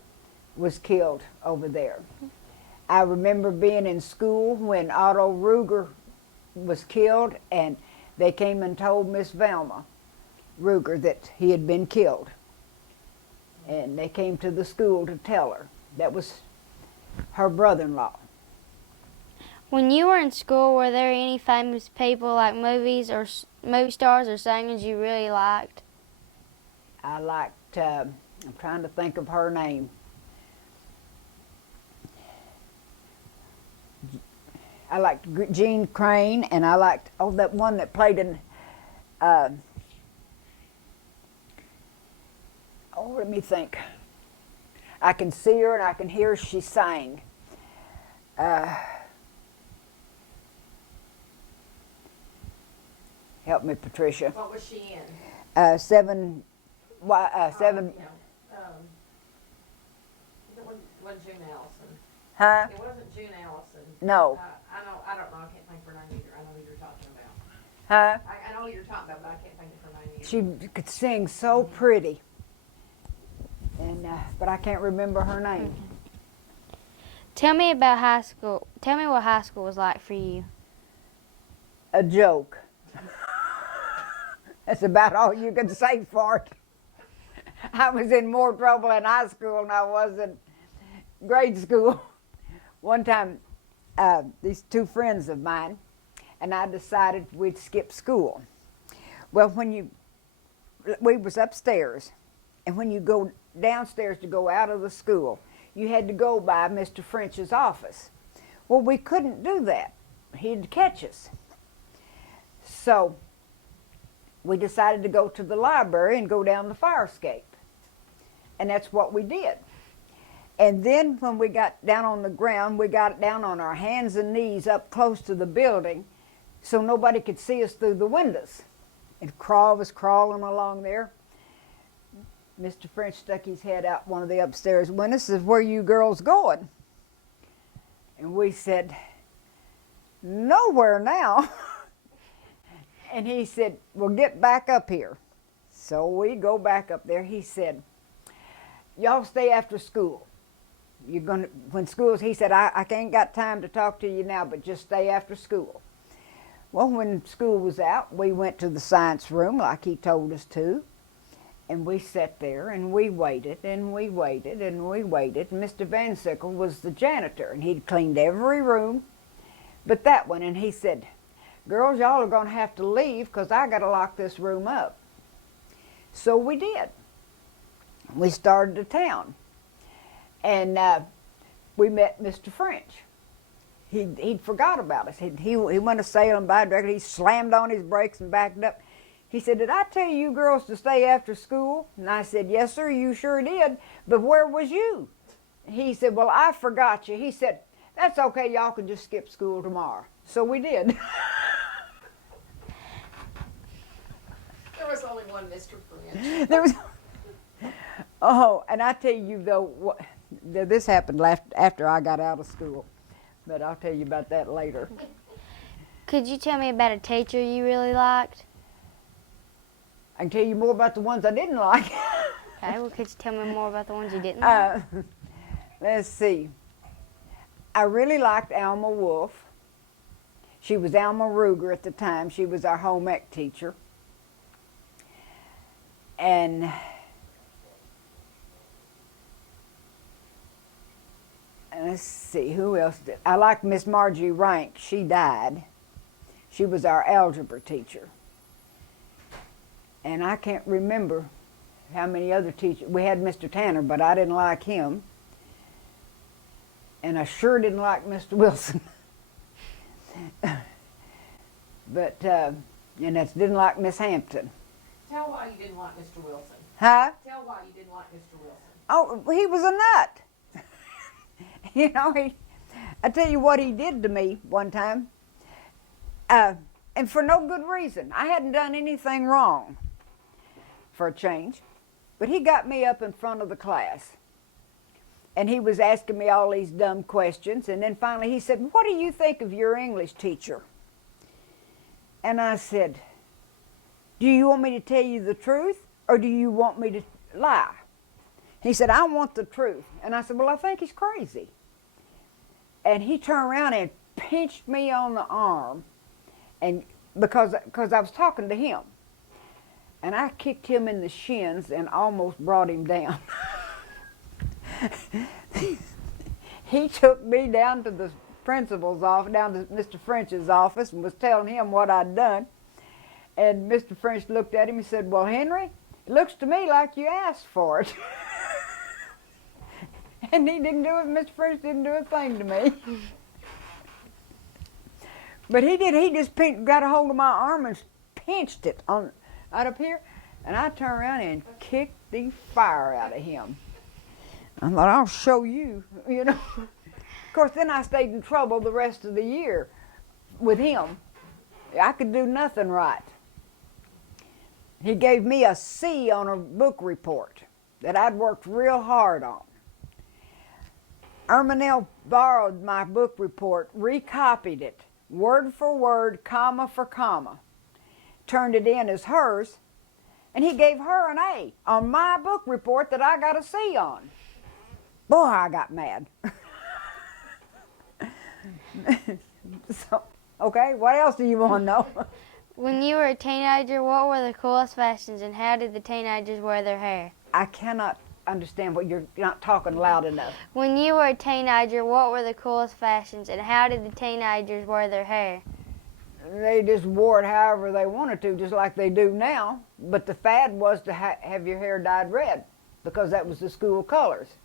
was killed over there. I remember being in school when Otto Ruger was killed, and they came and told Miss Velma Ruger that he had been killed. And they came to the school to tell her. That was her brother-in-law. When you were in school, were there any famous people like movie stars or singers you really liked? I liked, I'm trying to think of her name. I liked Jean Crane, and I liked, that one that played in, let me think. I can see her and I can hear she sang. Help me, Patricia. What was she in? Seven. It wasn't June Allison. Huh? It wasn't June Allison. No. I don't know. I can't think of her name either. I know who you're talking about. Huh? I know who you're talking about, but I can't think of her name either. She could sing so pretty. And but I can't remember her name. Tell me about high school. Tell me what high school was like for you. A joke. That's about all you can say for it. I was in more trouble in high school than I was in grade school. One time, these two friends of mine and I decided we'd skip school. Well, we was upstairs, and when you go downstairs to go out of the school, you had to go by Mr. French's office. Well, we couldn't do that. He'd catch us. So we decided to go to the library and go down the fire escape. And that's what we did. And then when we got down on the ground, we got down on our hands and knees up close to the building so nobody could see us through the windows. And Crawl was crawling along there. Mr. French stuck his head out one of the upstairs windows and said, "Where you girls going?" And we said, "Nowhere now." And he said, "Well, get back up here." So we go back up there. He said, "Y'all stay after school. You're gonna, when school's," he said, I ain't got time to talk to you now, but just stay after school." Well, when school was out, we went to the science room like he told us to. And we sat there and we waited and we waited and we waited. And Mr. Van Sickle was the janitor, and he'd cleaned every room but that one. And he said, "Girls, y'all are going to have to leave because I got to lock this room up." So we did. We started to town. And we met Mr. French. He'd forgot about us. He went a sailing by directly. He slammed on his brakes and backed up. He said, "Did I tell you girls to stay after school?" And I said, "Yes, sir, you sure did. But where was you?" He said, "Well, I forgot you." He said, "That's okay, y'all can just skip school tomorrow." So we did. There was only one Mr. French. There was. Oh, and I tell you though, this happened after I got out of school, but I'll tell you about that later. Could you tell me about a teacher you really liked? I can tell you more about the ones I didn't like. Okay, well, could you tell me more about the ones you didn't like? let's see. I really liked Alma Wolf. She was Alma Ruger at the time. She was our home ec teacher. And let's see, who else did? I liked Miss Margie Rank. She died. She was our algebra teacher. And I can't remember how many other teachers. We had Mr. Tanner, but I didn't like him. And I sure didn't like Mr. Wilson. But, and I didn't like Miss Hampton. Tell why you didn't like Mr. Wilson. Huh? Tell why you didn't like Mr. Wilson. Oh, he was a nut. You know, I tell you what he did to me one time. And for no good reason. I hadn't done anything wrong, for a change. But he got me up in front of the class. And he was asking me all these dumb questions. And then finally he said, "What do you think of your English teacher?" And I said, "Do you want me to tell you the truth, or do you want me to lie?" He said, "I want the truth." And I said, "Well, I think he's crazy." And he turned around and pinched me on the arm, and because I was talking to him. And I kicked him in the shins and almost brought him down. He took me down to the principal's office, down to Mr. French's office, and was telling him what I'd done. And Mr. French looked at him and said, "Well, Henry, it looks to me like you asked for it." And he didn't do it. Mr. French didn't do a thing to me. But he did. He just got a hold of my arm and pinched it on out up here, and I turned around and kicked the fire out of him. I thought, "I'll show you," you know. Of course, then I stayed in trouble the rest of the year with him. I could do nothing right. He gave me a C on a book report that I'd worked real hard on. Erminelle borrowed my book report, recopied it, word for word, comma for comma, turned it in as hers, and he gave her an A on my book report that I got a C on. Boy, I got mad. So, okay, what else do you want to know? When you were a teenager, what were the coolest fashions and how did the teenagers wear their hair? I cannot understand what you're not talking loud enough. When you were a teenager, what were the coolest fashions and how did the teenagers wear their hair? They just wore it however they wanted to, just like they do now. But the fad was to have your hair dyed red because that was the school colors.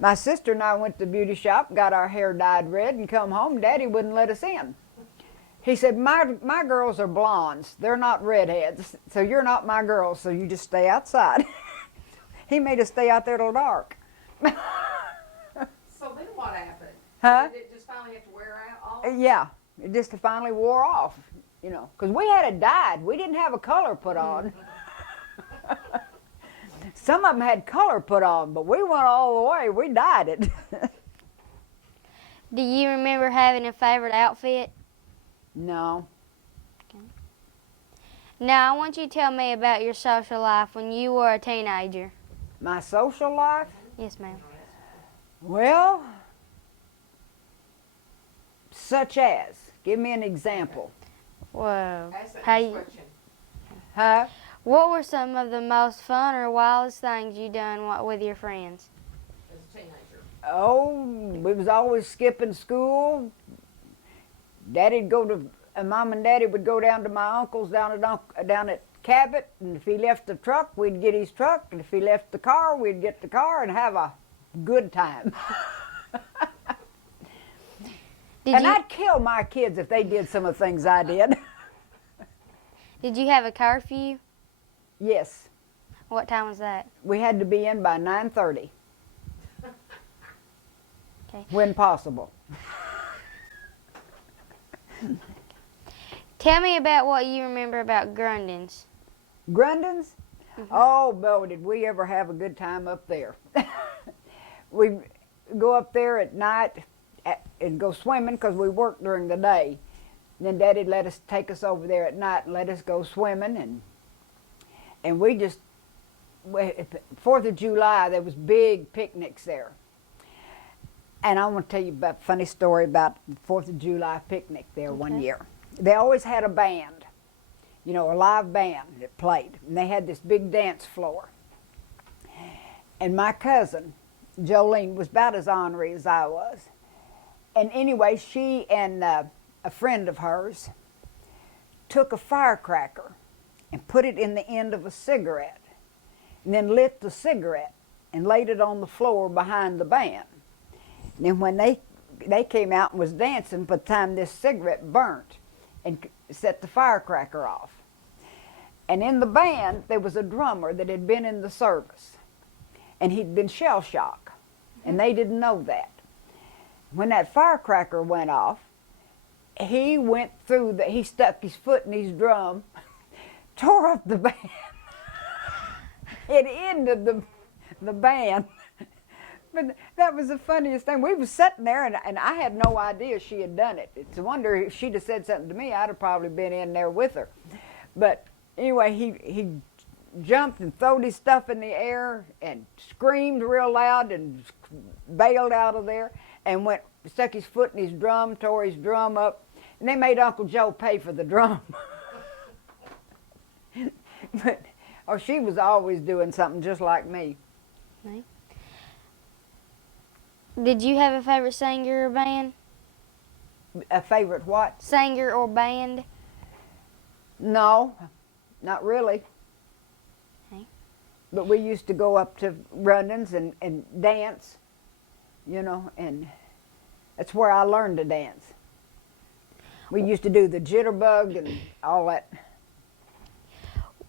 My sister and I went to the beauty shop, got our hair dyed red, and come home. Daddy wouldn't let us in. He said, my girls are blondes. They're not redheads. So you're not my girl, so you just stay outside. He made us stay out there till dark. So then what happened? Huh? Did it just finally have to wear out all? Yeah, it just finally wore off, you know, because we had it dyed. We didn't have a color put on. Some of them had color put on, but we went all the way. We dyed it. Do you remember having a favorite outfit? No. Now, I want you to tell me about your social life when you were a teenager. My social life? Yes, ma'am. Well, such as. Give me an example. Whoa. Ask that How next you, question. Huh? what were some of the most fun or wildest things you done with your friends? As a teenager. Oh, we was always skipping school. Daddy'd go to, Mom and Daddy would go down to my uncle's down at Cabot, and if he left the truck, we'd get his truck, and if he left the car, we'd get the car and have a good time. And I'd kill my kids if they did some of the things I did. Did you have a curfew? Yes, What time was that? we had to be in by 9:30. Okay. When possible. Tell me about what you remember about Grundens. Grundens? Oh, boy, did we ever have a good time up there. We'd go up there at night and go swimming because we worked during the day. And then Daddy'd take us over there at night and let us go swimming. And we just, 4th of July, there was big picnics there. And I want to tell you about a funny story about the 4th of July picnic there one Okay. year. They always had a band, you know, a live band that played. And they had this big dance floor. And my cousin, Jolene, was about as ornery as I was. And anyway, she and a friend of hers took a firecracker and put it in the end of a cigarette, and then lit the cigarette and laid it on the floor behind the band. And then when they came out and was dancing, by the time this cigarette burnt and set the firecracker off. And in the band, there was a drummer that had been in the service, and he'd been shell shocked, and they didn't know that. When that firecracker went off, he went through he stuck his foot in his drum, tore up the band. It ended the band. But that was the funniest thing. We was sitting there, and I had no idea she had done it. It's a wonder if she'd have said something to me, I'd have probably been in there with her. But anyway, he jumped and throwed his stuff in the air and screamed real loud and bailed out of there and stuck his foot in his drum, tore his drum up, and they made Uncle Joe pay for the drum. But she was always doing something just like me. Right. Did you have a favorite singer or band? A favorite what? Singer or band? No, not really. Okay. But we used to go up to run-ins and dance, you know, and that's where I learned to dance. We used to do the jitterbug and all that.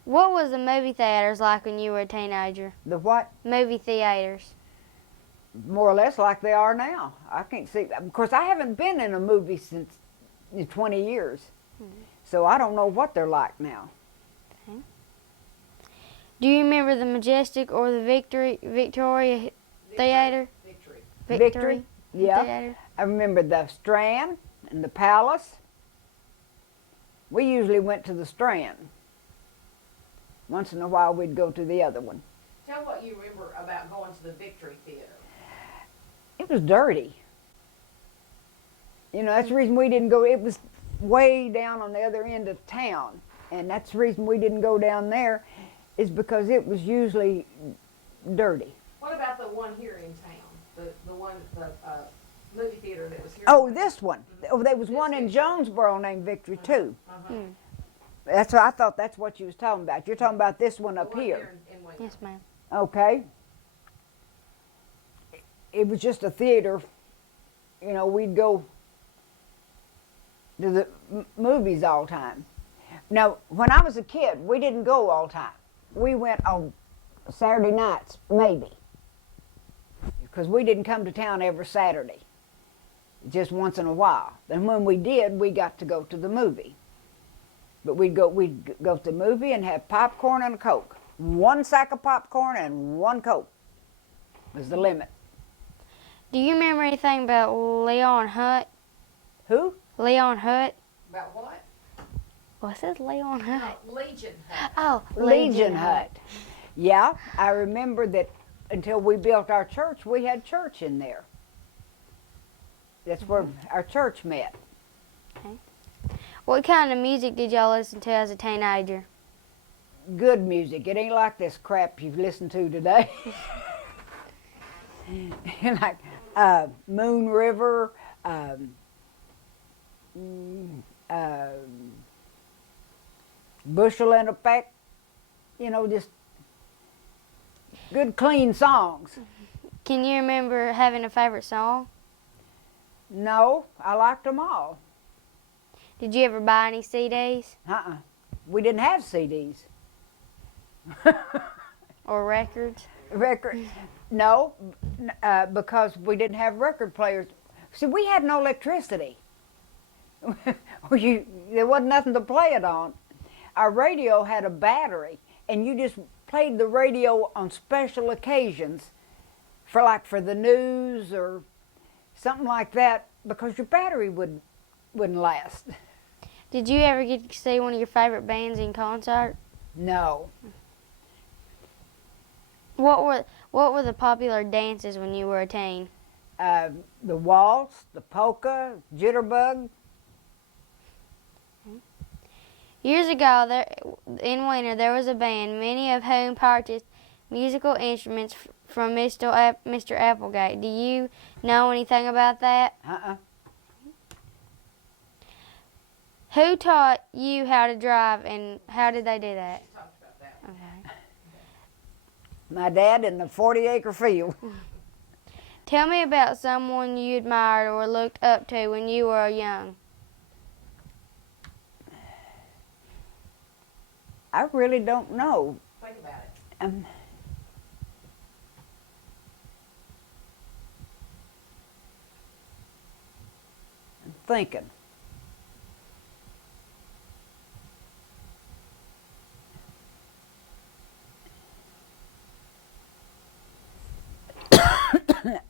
What was the movie theaters like when you were a teenager? The what? Movie theaters. More or less like they are now. I can't see. Of course, I haven't been in a movie since 20 years. So I don't know what they're like now. Okay. Do you remember the Majestic or the Victoria Theater? Victory. Victory? Yeah. Theater? I remember the Strand and the Palace. We usually went to the Strand. Once in a while, we'd go to the other one. Tell what you remember about going to the Victory Theater. It was dirty. You know, that's the reason we didn't go. It was way down on the other end of town. And that's the reason we didn't go down there, is because it was usually dirty. What about the one here in town? The movie theater that was here? Oh, this one. Oh, there was This one in Victory. Jonesboro named Victory, too. Uh-huh. That's what I thought that's what you was talking about. You're talking about this one The up one here. in Wayne. Yes, ma'am. Okay. It was just a theater. You know, we'd go to the movies all the time. Now, when I was a kid, we didn't go all the time. We went on Saturday nights, maybe. Because we didn't come to town every Saturday. Just once in a while. And when we did, we got to go to the movie. But we'd go to the movie and have popcorn and a Coke. One sack of popcorn and one Coke was the limit. Do you remember anything about Leon Hutt? Who? Leon Hutt? About what? What's it, Leon Hutt? Legion Hut. Oh, Legion Hut. Yeah, I remember that until we built our church, we had church in there. That's where our church met. What kind of music did y'all listen to as a teenager? Good music. It ain't like this crap you've listened to today. Like Moon River, Bushel and a Peck. You know, just good, clean songs. Can you remember having a favorite song? No, I liked them all. Did you ever buy any CDs We didn't have CDs. or records? Record? No, because we didn't have record players. See, we had no electricity. There wasn't nothing to play it on. Our radio had a battery, and you just played the radio on special occasions, for the news or something like that, because your battery wouldn't last. Did you ever get to see one of your favorite bands in concert? No. What were the popular dances when you were a teen? The waltz, the polka, jitterbug. Years ago, in winter, there was a band, many of whom purchased musical instruments from Mr. Applegate. Do you know anything about that? Who taught you how to drive, and how did they do that? We talked about that. Okay. My dad in the 40-acre field. Tell me about someone you admired or looked up to when you were young. I really don't know. Think about it. Um, I'm thinking.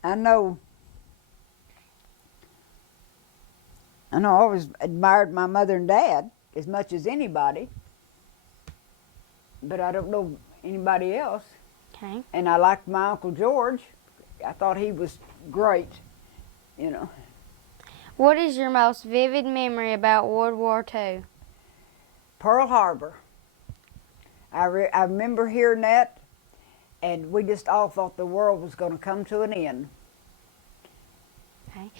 I know I always admired my mother and dad as much as anybody, but I don't know anybody else. Okay. And I liked my Uncle George. I thought he was great, you know. What is your most vivid memory about World War II? Pearl Harbor. I remember hearing that, and we just all thought the world was going to come to an end. Okay.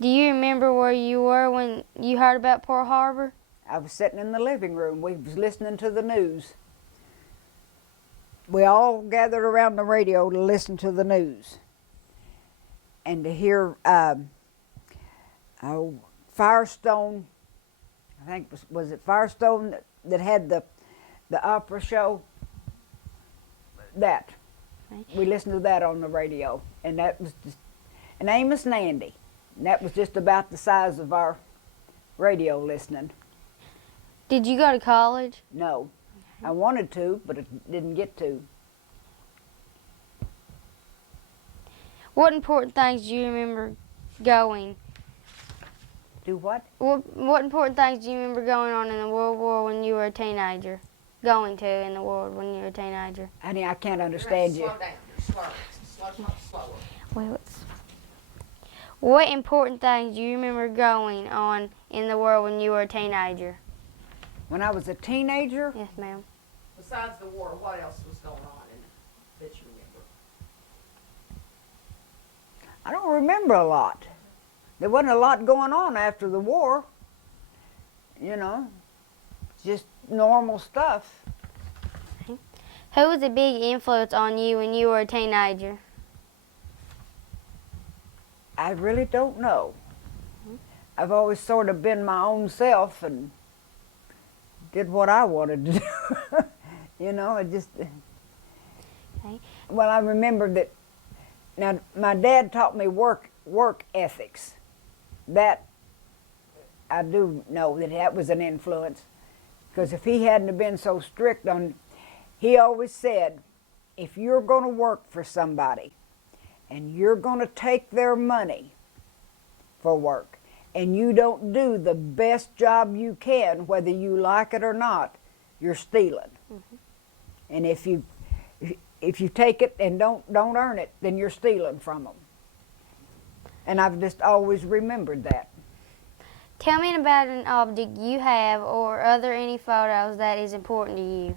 Do you remember where you were when you heard about Pearl Harbor? I was sitting in the living room. We was listening to the news. We all gathered around the radio to listen to the news and to hear Firestone. I think was it Firestone that had the opera show. That Okay. we listened to that on the radio, and that was just, and Amos and Andy. And that was just about the size of our radio listening. Did you go to college? No. I wanted to, but it didn't get to. What important things do you remember going? Do what? What important things do you remember going on in the World War when you were a teenager? Going to in the world when you were a teenager? Honey, I can't You're understand gonna you. slow down. You're slower. Well, what important things do you remember going on in the world when you were a teenager? When I was a teenager, Yes, ma'am. Besides the war, what else was going on that you remember? I don't remember a lot. There wasn't a lot going on after the war. You know, just normal stuff. Who was a big influence on you when you were a teenager? I really don't know. I've always sort of been my own self and did what I wanted to do. You know, it just. Okay. Well, I remember that. Now, my dad taught me work ethics. That I do know that was an influence, because if he hadn't have been so strict on, he always said, if you're going to work for somebody, and you're going to take their money for work, and you don't do the best job you can, whether you like it or not, you're stealing. Mm-hmm. And if you take it and don't earn it, then you're stealing from them. And I've just always remembered that. Tell me about an object you have or other any photos that is important to you.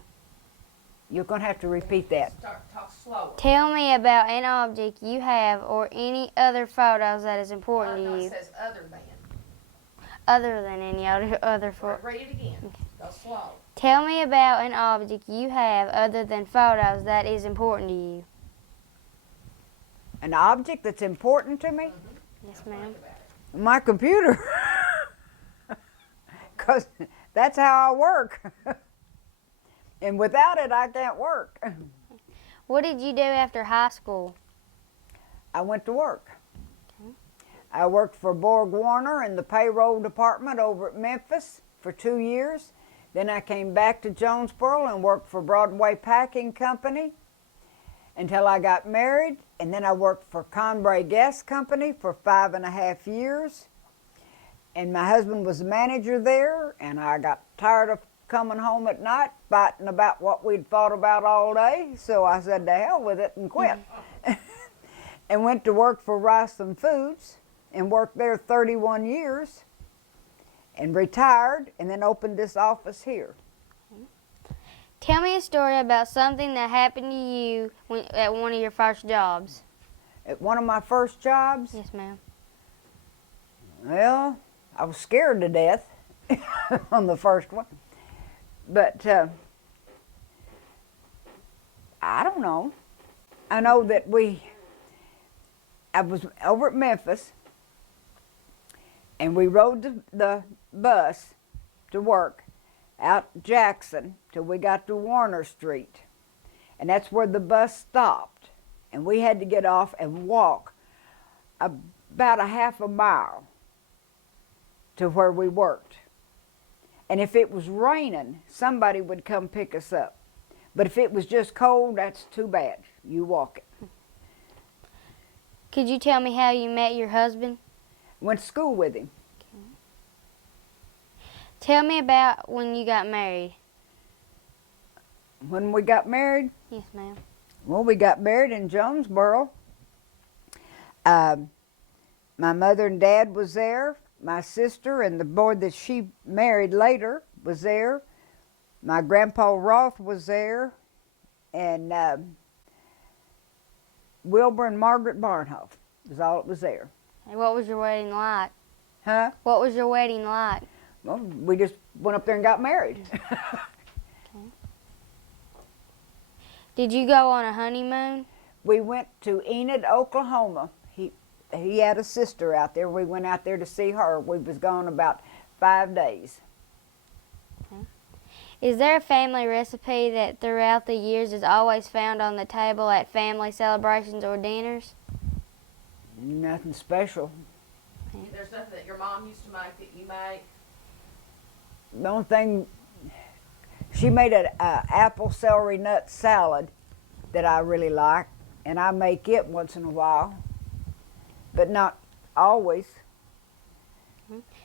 You're going to have to repeat that. Talk slower. Tell me about an object you have or any other photos that is important No, to it you. says other than. Other than any other photos. Read it again. Go slow. Tell me about an object you have other than photos that is important to you. An object that's important to me? Yes, Now ma'am. think about it. My computer. Because that's how I work. And without it, I can't work. What did you do after high school? I went to work. I worked for Borg Warner in the payroll department over at Memphis for 2 years. Then I came back to Jonesboro and worked for Broadway Packing Company until I got married. And then I worked for Conbray Gas Company for 5.5 years. And my husband was the manager there, and I got tired of coming home at night fighting about what we'd fought about all day. So I said, to hell with it, and quit. and went to work for Riceland Foods and worked there 31 years and retired and then opened this office here. Tell me a story about something that happened to you at one of your first jobs. At one of my first jobs, Yes, ma'am. well, I was scared to death on the first one. But I don't know. I know that I was over at Memphis, and we rode the bus to work out Jackson till we got to Warner Street. And that's where the bus stopped. And we had to get off and walk about a half a mile to where we worked. And if it was raining, somebody would come pick us up. But if it was just cold, that's too bad. You walk it. Could you tell me how you met your husband? Went to school with him. Tell me about when you got married. When we got married, Yes, ma'am. well, we got married in Jonesboro. My mother and dad was there. My sister and the boy that she married later was there. My grandpa Roth was there. And Wilbur and Margaret Barnhoff was all that was there. And what was your wedding like? Huh? What was your wedding like? Well, we just went up there and got married. Did you go on a honeymoon? We went to Enid, Oklahoma. He had a sister out there. We went out there to see her. We was gone about 5 days. Is there a family recipe that throughout the years is always found on the table at family celebrations or dinners? Nothing special. There's nothing that your mom used to make that you make. The only thing, she made an apple celery nut salad that I really like, and I make it once in a while, but not always.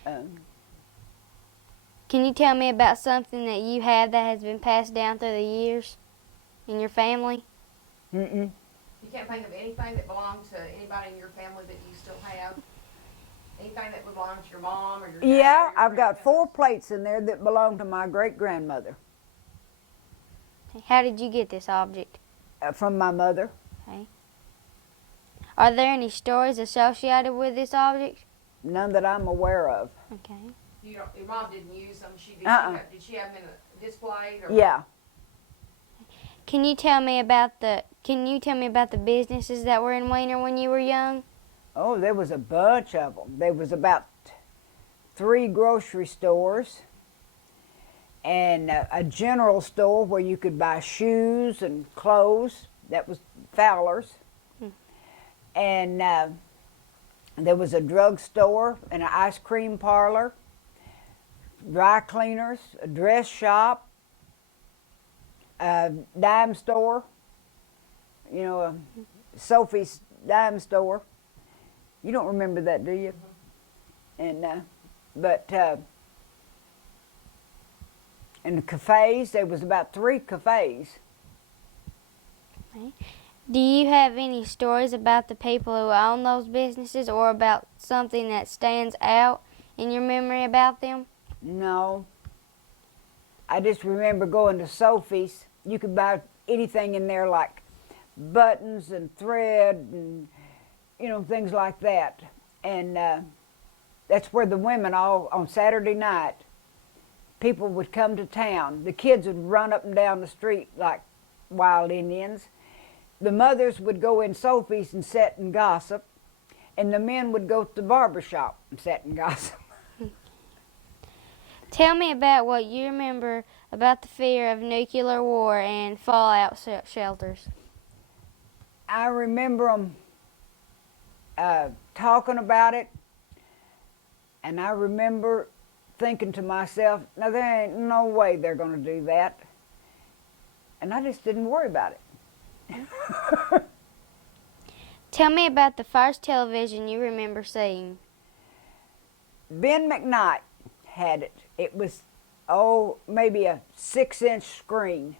Can you tell me about something that you have that has been passed down through the years in your family? Mm-mm. You can't think of anything that belonged to anybody in your family that you still have? Anything that belonged to your mom or your dad? Yeah, or your I've got 4 grandparents? plates in there that belong to my great-grandmother How did you get this object? from my mother. Are there any stories associated with this object? None that I'm aware of. Okay. Your mom didn't use them. Did she have them in a display? Or? Yeah. Can you tell me about the businesses that were in Weiner when you were young? Oh, there was a bunch of them. There was about 3 grocery stores and a general store where you could buy shoes and clothes. That was Fowler's. And there was a drugstore and an ice cream parlor, dry cleaners, a dress shop, a dime store, Sophie's dime store. You don't remember that, do you? And in the cafes, there was about 3 cafes. Do you have any stories about the people who own those businesses or about something that stands out in your memory about them? No. I just remember going to Sophie's. You could buy anything in there like buttons and thread and, things like that. And that's where the women all, on Saturday night, people would come to town. The kids would run up and down the street like wild Indians. The mothers would go in Sophie's and sit and gossip, and the men would go to the barber shop and sit and gossip. Tell me about what you remember about the fear of nuclear war and fallout shelters. I remember them talking about it, and I remember thinking to myself, now there ain't no way they're going to do that. And I just didn't worry about it. Tell me about the first television you remember seeing. Ben McKnight had it. It was, maybe a 6-inch screen.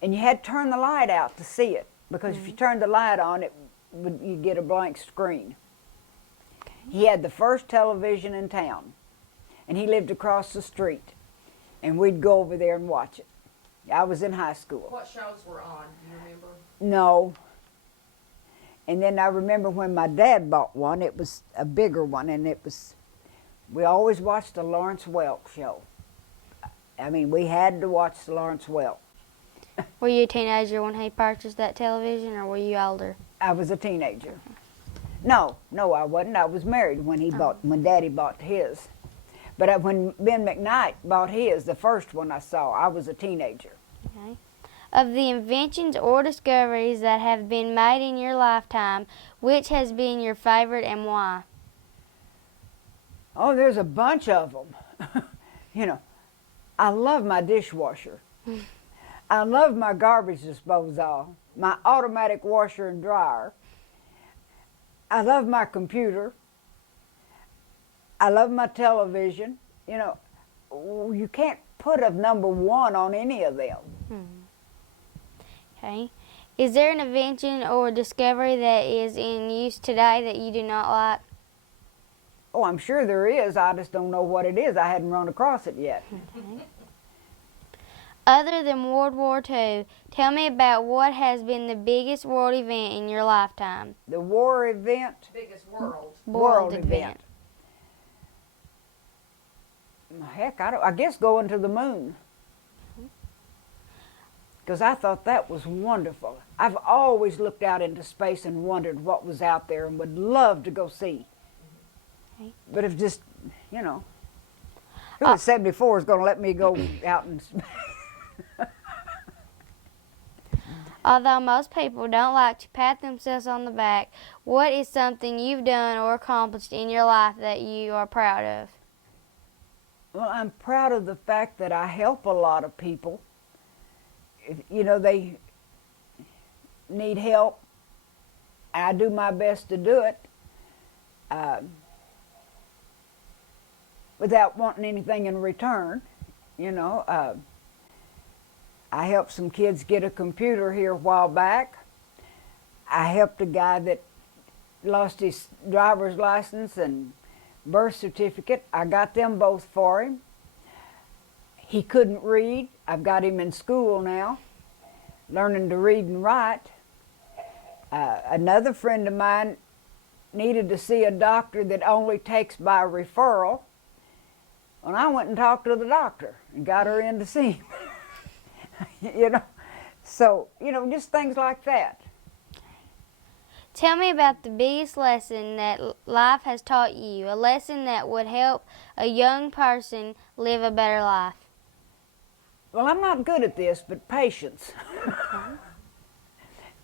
And you had to turn the light out to see it, because if you turned the light on, it you get a blank screen. He had the first television in town, and he lived across the street, and we'd go over there and watch it. I was in high school. What shows were on? Do you remember? No. And then I remember when my dad bought one, it was a bigger one, and we always watched the Lawrence Welk show. I mean, we had to watch the Lawrence Welk. Were you a teenager when he purchased that television, or were you older? I was a teenager. No, I wasn't. I was married when Daddy bought his. But when Ben McKnight bought his, the first one I saw, I was a teenager. Okay. Of the inventions or discoveries that have been made in your lifetime, which has been your favorite and why? Oh, there's a bunch of them. You know, I love my dishwasher. I love my garbage disposal, my automatic washer and dryer. I love my computer. I love my television. You know, you can't put a number one on any of them. Okay. Is there an invention or discovery that is in use today that you do not like? Oh, I'm sure there is. I just don't know what it is. I hadn't run across it yet. Okay. Other than World War II, tell me about what has been the biggest world event in your lifetime. The war event? Biggest world. World event. Heck, I guess going to the moon. Because I thought that was wonderful. I've always looked out into space and wondered what was out there and would love to go see. Okay. But if just, you know, who at 74 is going to let me go out and Although most people don't like to pat themselves on the back, what is something you've done or accomplished in your life that you are proud of? Well, I'm proud of the fact that I help a lot of people. If, you know, they need help. I do my best to do it without wanting anything in return. You know, I helped some kids get a computer here a while back. I helped a guy that lost his driver's license and birth certificate. I got them both for him. He couldn't read. I've got him in school now, learning to read and write. Another friend of mine needed to see a doctor that only takes by referral. Well, I went and talked to the doctor and got her in to see him. You know, so, you know, just things like that. Tell me about the biggest lesson that life has taught you, a lesson that would help a young person live a better life. Well, I'm not good at this, but patience.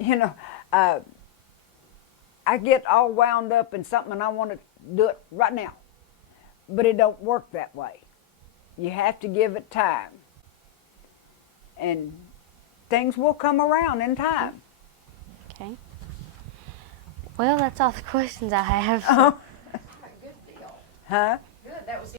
You know, I get all wound up in something and I want to do it right now. But it don't work that way. You have to give it time. And things will come around in time. Okay. Well, that's all the questions I have. Oh. Good deal. Huh? Good. That was